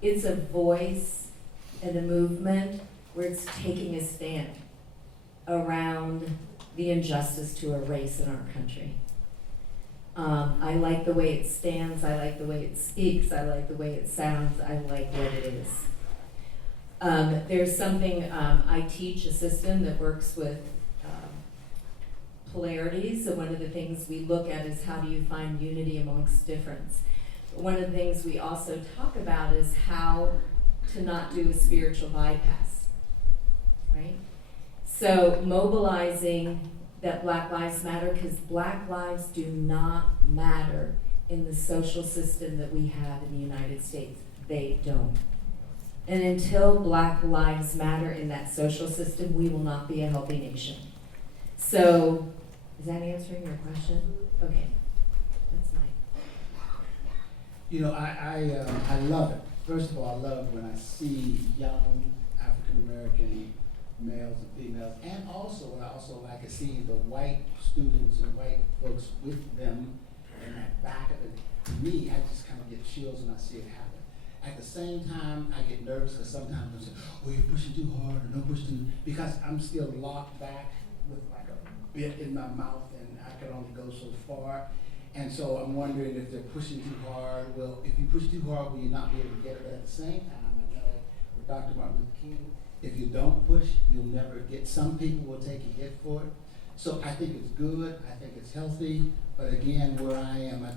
It's a voice and a movement where it's taking a stand around the injustice to a race in our country. I like the way it stands, I like the way it speaks, I like the way it sounds, I like what it is. There's something, I teach a system that works with polarities, and one of the things we look at is how do you find unity amongst difference. One of the things we also talk about is how to not do a spiritual bypass, right? So mobilizing that Black Lives Matter, because Black lives do not matter in the social system that we have in the United States. They don't. And until Black lives matter in that social system, we will not be a healthy nation. So, is that answering your question? Okay, that's mine. I love it. First of all, I love when I see young African American males and females, and also I also like to see the white students and white folks with them in that back of it. To me, I just kind of get chills when I see it happen. At the same time, I get nervous because sometimes I say, "Oh, you're pushing too hard," or "Don't push too," because I'm still locked back with like a bit in my mouth, and I can only go so far. And so I'm wondering if they're pushing too hard. Well, if you push too hard, will you not be able to get it? But at the same time, I know with Dr. Martin Luther King, if you don't push, you'll never get. Some people will take a hit for it. So I think it's good. I think it's healthy. But again, where I am, I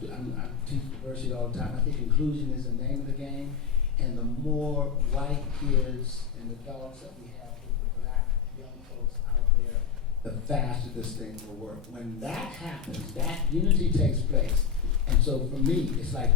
teach diversity all the time. I think inclusion is the name of the game. And the more white kids and adults that we have with the Black young folks out there, the faster this thing will work. When that happens, that unity takes place. And so for me, it's like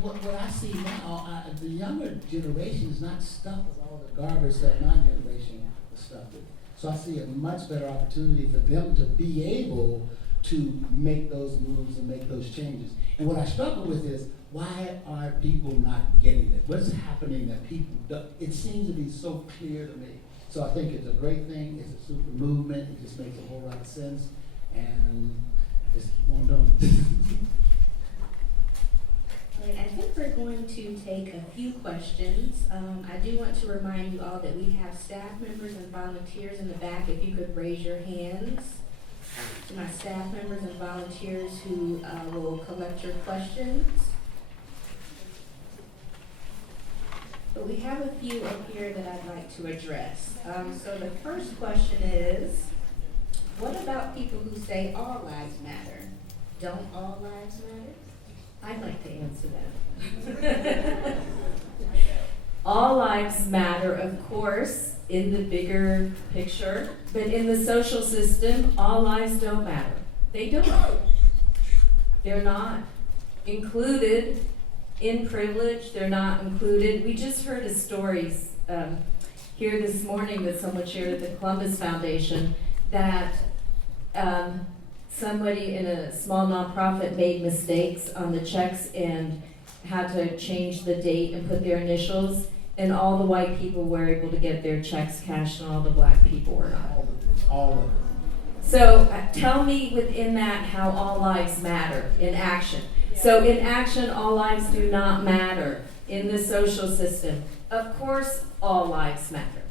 what I see now, the younger generation is not stuck with all the garbage that my generation was stuck with. So I see a much better opportunity for them to be able to make those moves and make those changes. And what I struggle with is, why are people not getting it? What's happening that people don't? It seems to be so clear to me. So I think it's a great thing. It's a super movement. It just makes a whole lot of sense. And just keep on doing. All right, I think we're going to take a few questions. I do want to remind you all that we have staff members and volunteers in the back. If you could raise your hands to my staff members and volunteers who will collect your questions. But we have a few up here that I'd like to address. So the first question is, what about people who say all lives matter? Don't all lives matter? I'd like to answer that. All lives matter, of course, in the bigger picture, but in the social system, all lives don't matter. They don't. They're not included in privilege. They're not included. We just heard a story here this morning that someone shared at the Columbus Foundation that somebody in a small nonprofit made mistakes on the checks and had to change the date and put their initials, and all the white people were able to get their checks cashed and all the black people were not. All of it. So tell me within that how all lives matter in action. So in action, all lives do not matter. In the social system, of course, all lives matter.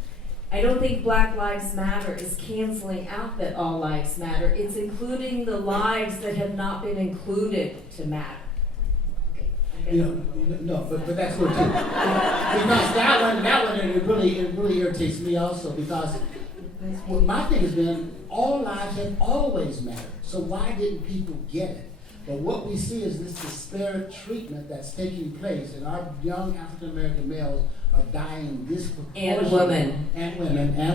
I don't think Black Lives Matter is canceling out that all lives matter. It's including the lives that have not been included to matter. Okay, No, but that's good too. Because that one, it really irritates me also, because my thing has been, all lives have always mattered. So why didn't people get it? But what we see is this disparate treatment that's taking place, and our young African American males are dying disproportionately. And women. And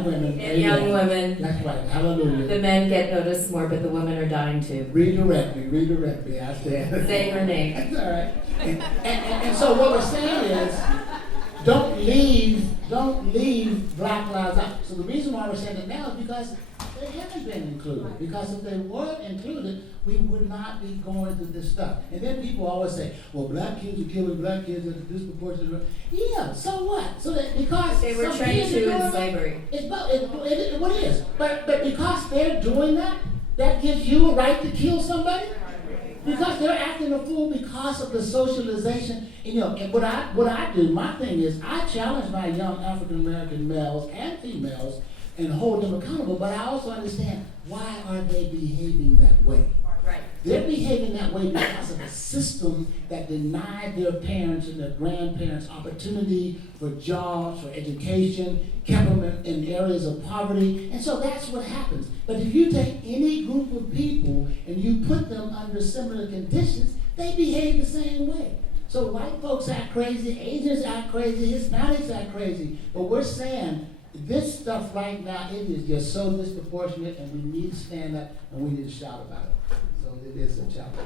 women. And young women. That's right. Hallelujah. The men get noticed more, but the women are dying too. Redirect me. I stand. Say her name. That's all right. And so what we're saying is, don't leave Black lives out. So the reason why we're saying it now is because they haven't been included. Because if they weren't included, we would not be going through this stuff. And then people always say, well, black kids are killing black kids at a disproportionate rate. Yeah, so what? So that because they were some trained kids to are in slavery. What is? But because they're doing that, that gives you a right to kill somebody? Because they're acting a fool because of the socialization. And what I do, my thing is, I challenge my young African American males and females and hold them accountable, but I also understand, why are they behaving that way? Right. They're behaving that way because of a system that denied their parents and their grandparents opportunity for jobs, for education, kept them in areas of poverty, and so that's what happens. But if you take any group of people and you put them under similar conditions, they behave the same way. So white folks act crazy, Asians act crazy, Hispanics act crazy, but we're saying this stuff right now, it is just so disproportionate, and we need to stand up and we need to shout about it. So it is a challenge.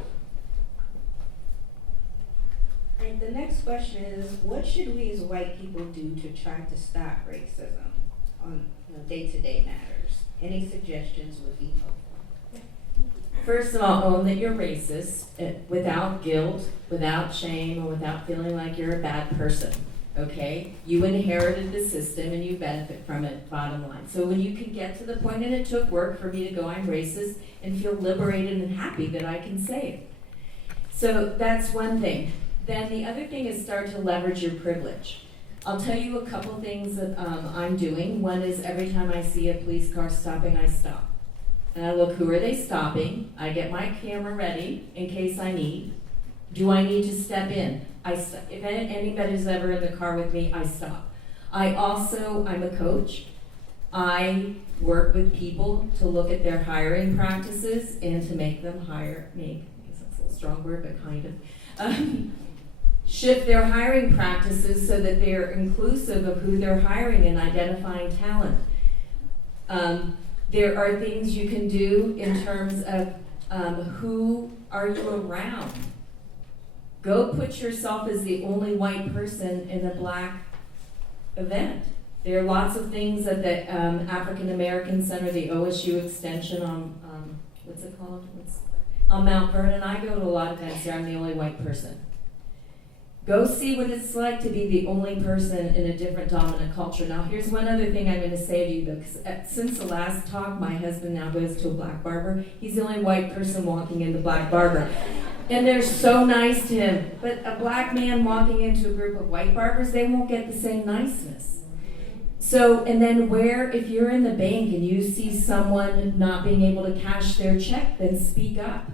All right, the next question is, what should we as white people do to try to stop racism on day-to-day matters? Any suggestions would be helpful. First of all, own that you're racist without guilt, without shame, or without feeling like you're a bad person. Okay? You inherited the system and you benefit from it, bottom line. So when you can get to the point, and it took work for me to go, I'm racist, and feel liberated and happy that I can say it. So that's one thing. Then the other thing is start to leverage your privilege. I'll tell you a couple things that I'm doing. One is every time I see a police car stopping, I stop. And I look, who are they stopping? I get my camera ready in case I need. Do I need to step in? If anybody's ever in the car with me, I stop. I'm a coach. I work with people to look at their hiring practices and to make them I guess that's a little strong word, but kind of, shift their hiring practices so that they're inclusive of who they're hiring and identifying talent. There are things you can do in terms of who are you around. Go put yourself as the only white person in a black event. There are lots of things at the African American Center, the OSU extension on, what's it called? On Mount Vernon. I go to a lot of events there. I'm the only white person. Go see what it's like to be the only person in a different dominant culture. Now, here's one other thing I'm going to say to you, though, because since the last talk, my husband now goes to a black barber. He's the only white person walking in the black barber. And they're so nice to him. But a black man walking into a group of white barbers, they won't get the same niceness. So, and then if you're in the bank and you see someone not being able to cash their check, then speak up.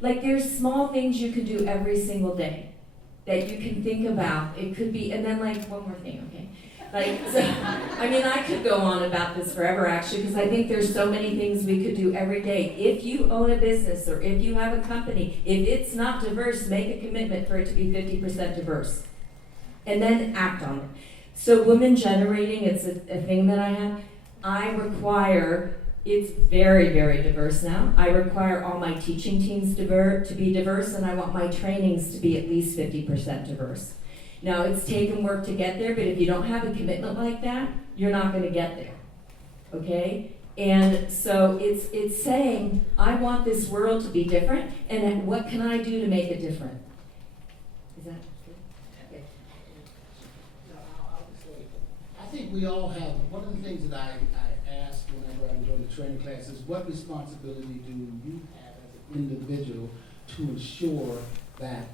Like, there's small things you could do every single day that you can think about. It could be, and then like one more thing, okay? I could go on about this forever actually, because I think there's so many things we could do every day. If you own a business or if you have a company, if it's not diverse, make a commitment for it to be 50% diverse. And then act on it. So women generating, it's a thing that I have. It's very, very diverse now. I require all my teaching teams to be diverse, and I want my trainings to be at least 50% diverse. Now, it's taken work to get there, but if you don't have a commitment like that, you're not going to get there, okay? And so it's saying, I want this world to be different, and then what can I do to make it different? Is that good? Okay. No, I'll just say, I think we all have, one of the things that I ask whenever I'm doing the training class is, what responsibility do you have as an individual to ensure that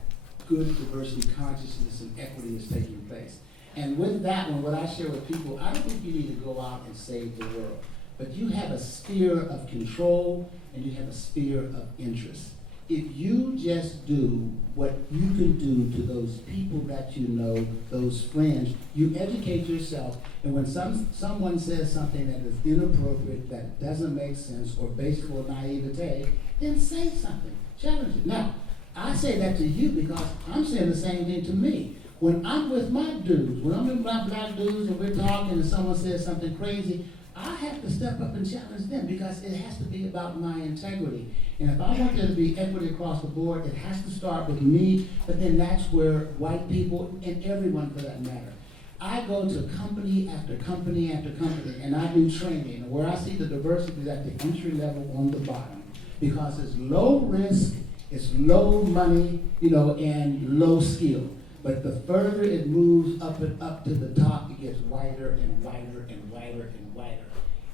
good diversity consciousness and equity is taking place? And with that one, what I share with people, I don't think you need to go out and save the world, but you have a sphere of control and you have a sphere of interest. If you just do what you can do to those people that you know, those friends, you educate yourself, and when someone says something that is inappropriate, that doesn't make sense, or based on naivete, then say something, challenge it. Now, I say that to you because I'm saying the same thing to me. When I'm with my dudes, when I'm with my black dudes and we're talking and someone says something crazy, I have to step up and challenge them because it has to be about my integrity. And if I want there to be equity across the board, it has to start with me, but then that's where white people, and everyone for that matter, I go to company after company after company, and I do training, and where I see the diversity is at the entry level on the bottom, because it's low risk, it's low money, and low skill. But the further it moves up and up to the top, it gets wider and wider and wider and wider.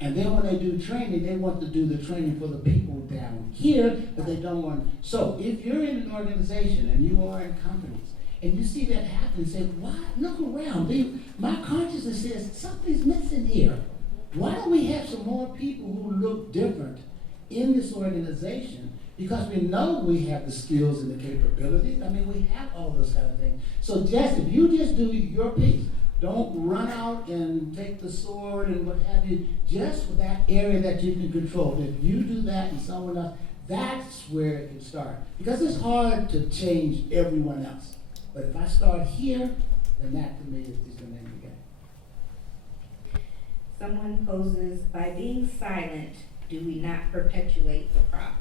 And then when they do training, they want to do the training for the people down here, but they don't want. So if you're in an organization and you are in companies, and you see that happen, you say, why? Look around. My consciousness says something's missing here. Why don't we have some more people who look different in this organization? Because we know we have the skills and the capabilities. I mean, we have all those kind of things. So just, if you just do your piece, don't run out and take the sword and what have you, just for that area that you can control. If you do that and someone else, that's where it can start. Because it's hard to change everyone else. But if I start here, then that to me is the name of the game. Someone poses, by being silent, do we not perpetuate the problem?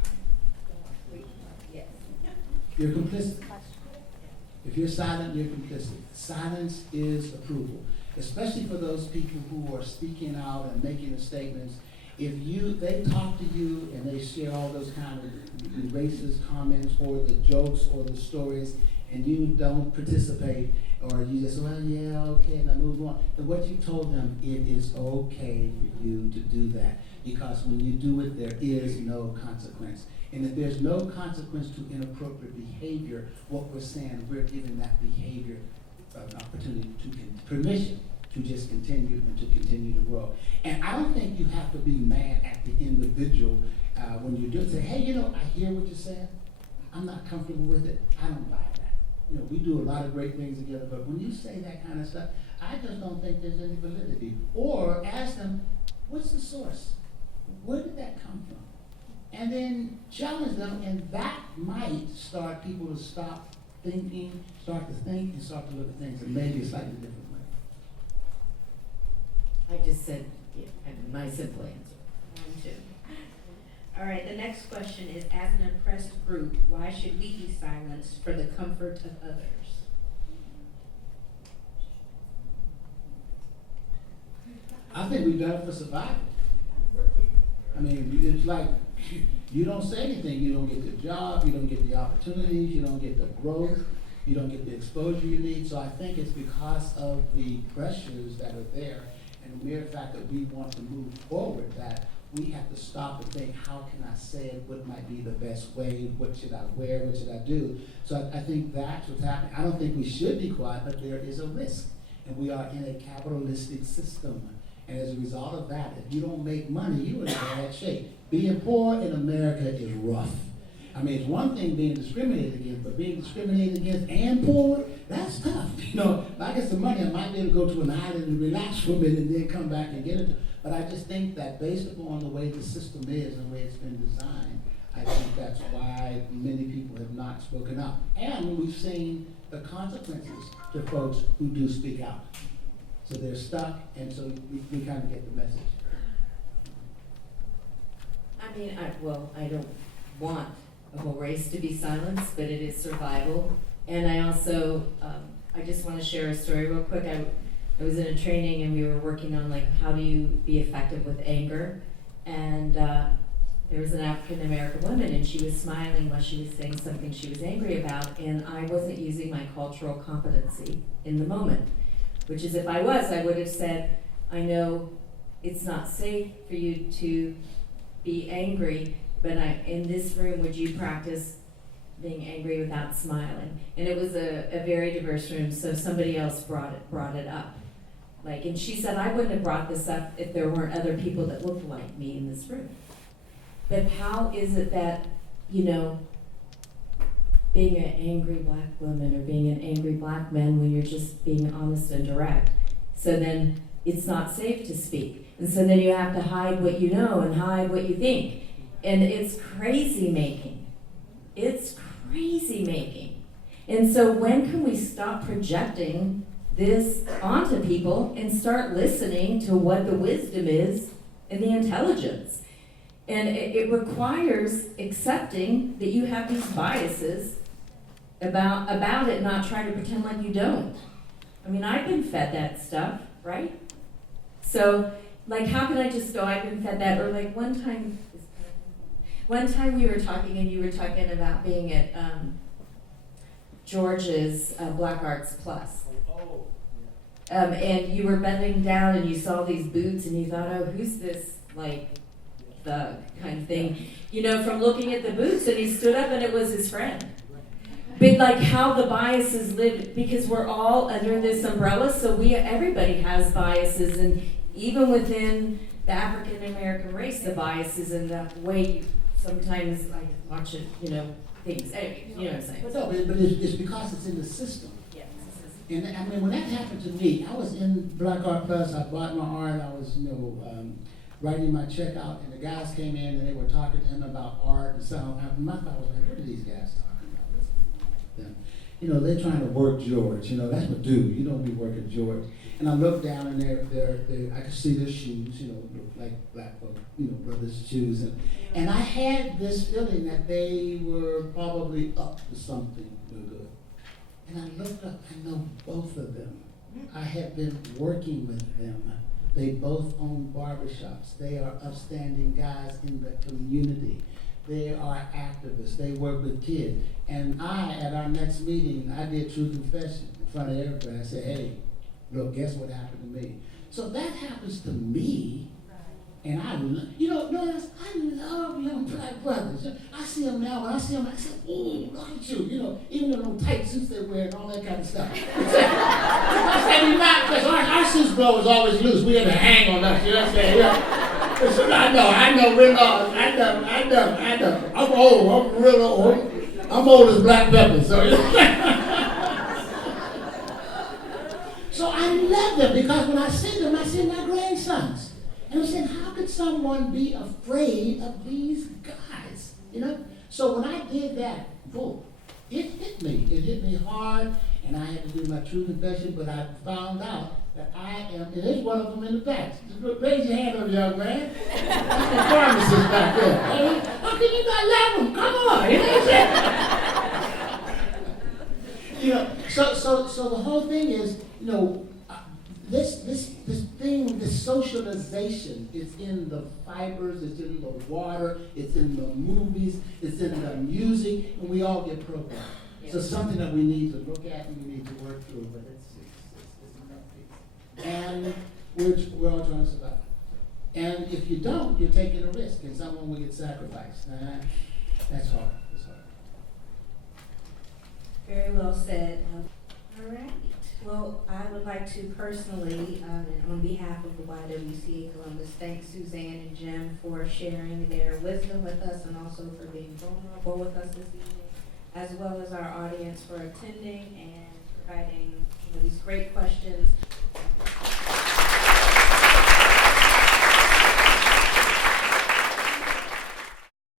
Yes. You're complicit. If you're silent, you're complicit. Silence is approval, especially for those people who are speaking out and making the statements. If they talk to you and they share all those kind of racist comments or the jokes or the stories, and you don't participate, or you just, well, yeah, okay, now move on. But what you told them, it is okay for you to do that, because when you do it, there is no consequence. And if there's no consequence to inappropriate behavior, what we're saying, we're giving that behavior an opportunity permission to just continue and to continue to grow. And I don't think you have to be mad at the individual when you do it. Say, hey, I hear what you're saying. I'm not comfortable with it. I don't buy that. We do a lot of great things together, but when you say that kind of stuff, I just don't think there's any validity. Or ask them, what's the source? Where did that come from? And then challenge them, and that might start people to stop thinking, start to think, and start to look at things in maybe a slightly different way. I just said, my simple answer. One, two. All right, the next question is, as an oppressed group, why should we be silenced for the comfort of others? I think we've done it for survival. I mean, it's like, you don't say anything, you don't get the job, you don't get the opportunities, you don't get the growth, you don't get the exposure you need. So I think it's because of the pressures that are there and the mere fact that we want to move forward that we have to stop and think, how can I say it? What might be the best way? What should I wear? What should I do? So I think that's what's happening. I don't think we should be quiet, but there is a risk. And we are in a capitalistic system. And as a result of that, if you don't make money, you're in bad shape. Being poor in America is rough. I mean, it's one thing being discriminated against, but being discriminated against and poor, that's tough. If I get some money, I might be able to go to an island and relax for a minute and then come back and get it. But I just think that based upon the way the system is and the way it's been designed, I think that's why many people have not spoken up. And we've seen the consequences to folks who do speak out. So they're stuck, and so we kind of get the message. I mean, I don't want a whole race to be silenced, but it is survival. And I also, I just want to share a story real quick. I was in a training and we were working on how do you be effective with anger. and there was an African American woman, and she was smiling while she was saying something she was angry about, and I wasn't using my cultural competency in the moment, which is if I was, I would have said, I know it's not safe for you to be angry, but in this room, would you practice being angry without smiling? And it was a very diverse room, so somebody else brought it up. And she said, I wouldn't have brought this up if there weren't other people that looked like me in this room. But how is it that, being an angry black woman or being an angry black man when you're just being honest and direct, so then it's not safe to speak. And so then you have to hide what you know and hide what you think. And it's crazy making. It's crazy making. And so when can we stop projecting this onto people and start listening to what the wisdom is and the intelligence? And it requires accepting that you have these biases about it, not trying to pretend like you don't. I mean, I've been fed that stuff, right? So, how can I just go, I've been fed that? Or one time we were talking and you were talking about being at George's Black Arts Plus. And you were bending down and you saw these boots and you thought, oh, who's this, thug kind of thing, from looking at the boots, and he stood up and it was his friend. But how the biases live, because we're all under this umbrella, so everybody has biases, and even within the African American race, the biases and the way you sometimes watch it, things. Anyway, you know what I'm saying? But it's because it's in the system. Yeah, And I mean, when that happened to me, I was in Black Art Plus, I bought my art, I was, writing my check out, and the guys came in and they were talking to him about art and so my thought was what are these guys talking about? Them. They're trying to work George, that's what dude, you don't be working George. And I looked down and I could see their shoes, like black folk, brothers' shoes. And I had this feeling that they were probably up to something real good. And I looked up, I know both of them. I had been working with them. They both own barbershops. They are upstanding guys in the community. They are activists. They work with kids. And at our next meeting, I did true confession in front of everybody. I said, hey, look, guess what happened to me? So that happens to me. And I love young black brothers. I see them now. When I see them, I say, ooh, look at you. Even in those tight suits they wear and all that kind of stuff. I say, because our suits bro was always loose. We had to hang on us. You know what I'm saying? So I know, real old. I know. I'm old. I'm real old. I'm old as black pepper. So I love them because when I see them, I see my grandsons. And I said, how could someone be afraid of these guys? So when I did that, boom, it hit me. It hit me hard, and I had to do my true confession, but I found out that I am, and there's one of them in the back. Just raise your hand up, young man. That's the pharmacist back there. How can you not love them? Come on. You know what I'm saying? So the whole thing is, this socialization is in the fibers, it's in the water, it's in the movies, it's in the music, and we all get programmed. Yeah. So something that we need to look at and we need to work through, but it's enough piece. And we're all trying to survive. And if you don't, you're taking a risk, and someone will get sacrificed. That's hard. It's hard. Very well said. All right. Well, I would like to personally, on behalf of the YWCA Columbus, thank Suzanne and Jim for sharing their wisdom with us and also for being vulnerable with us this evening, as well as our audience for attending and providing these great questions.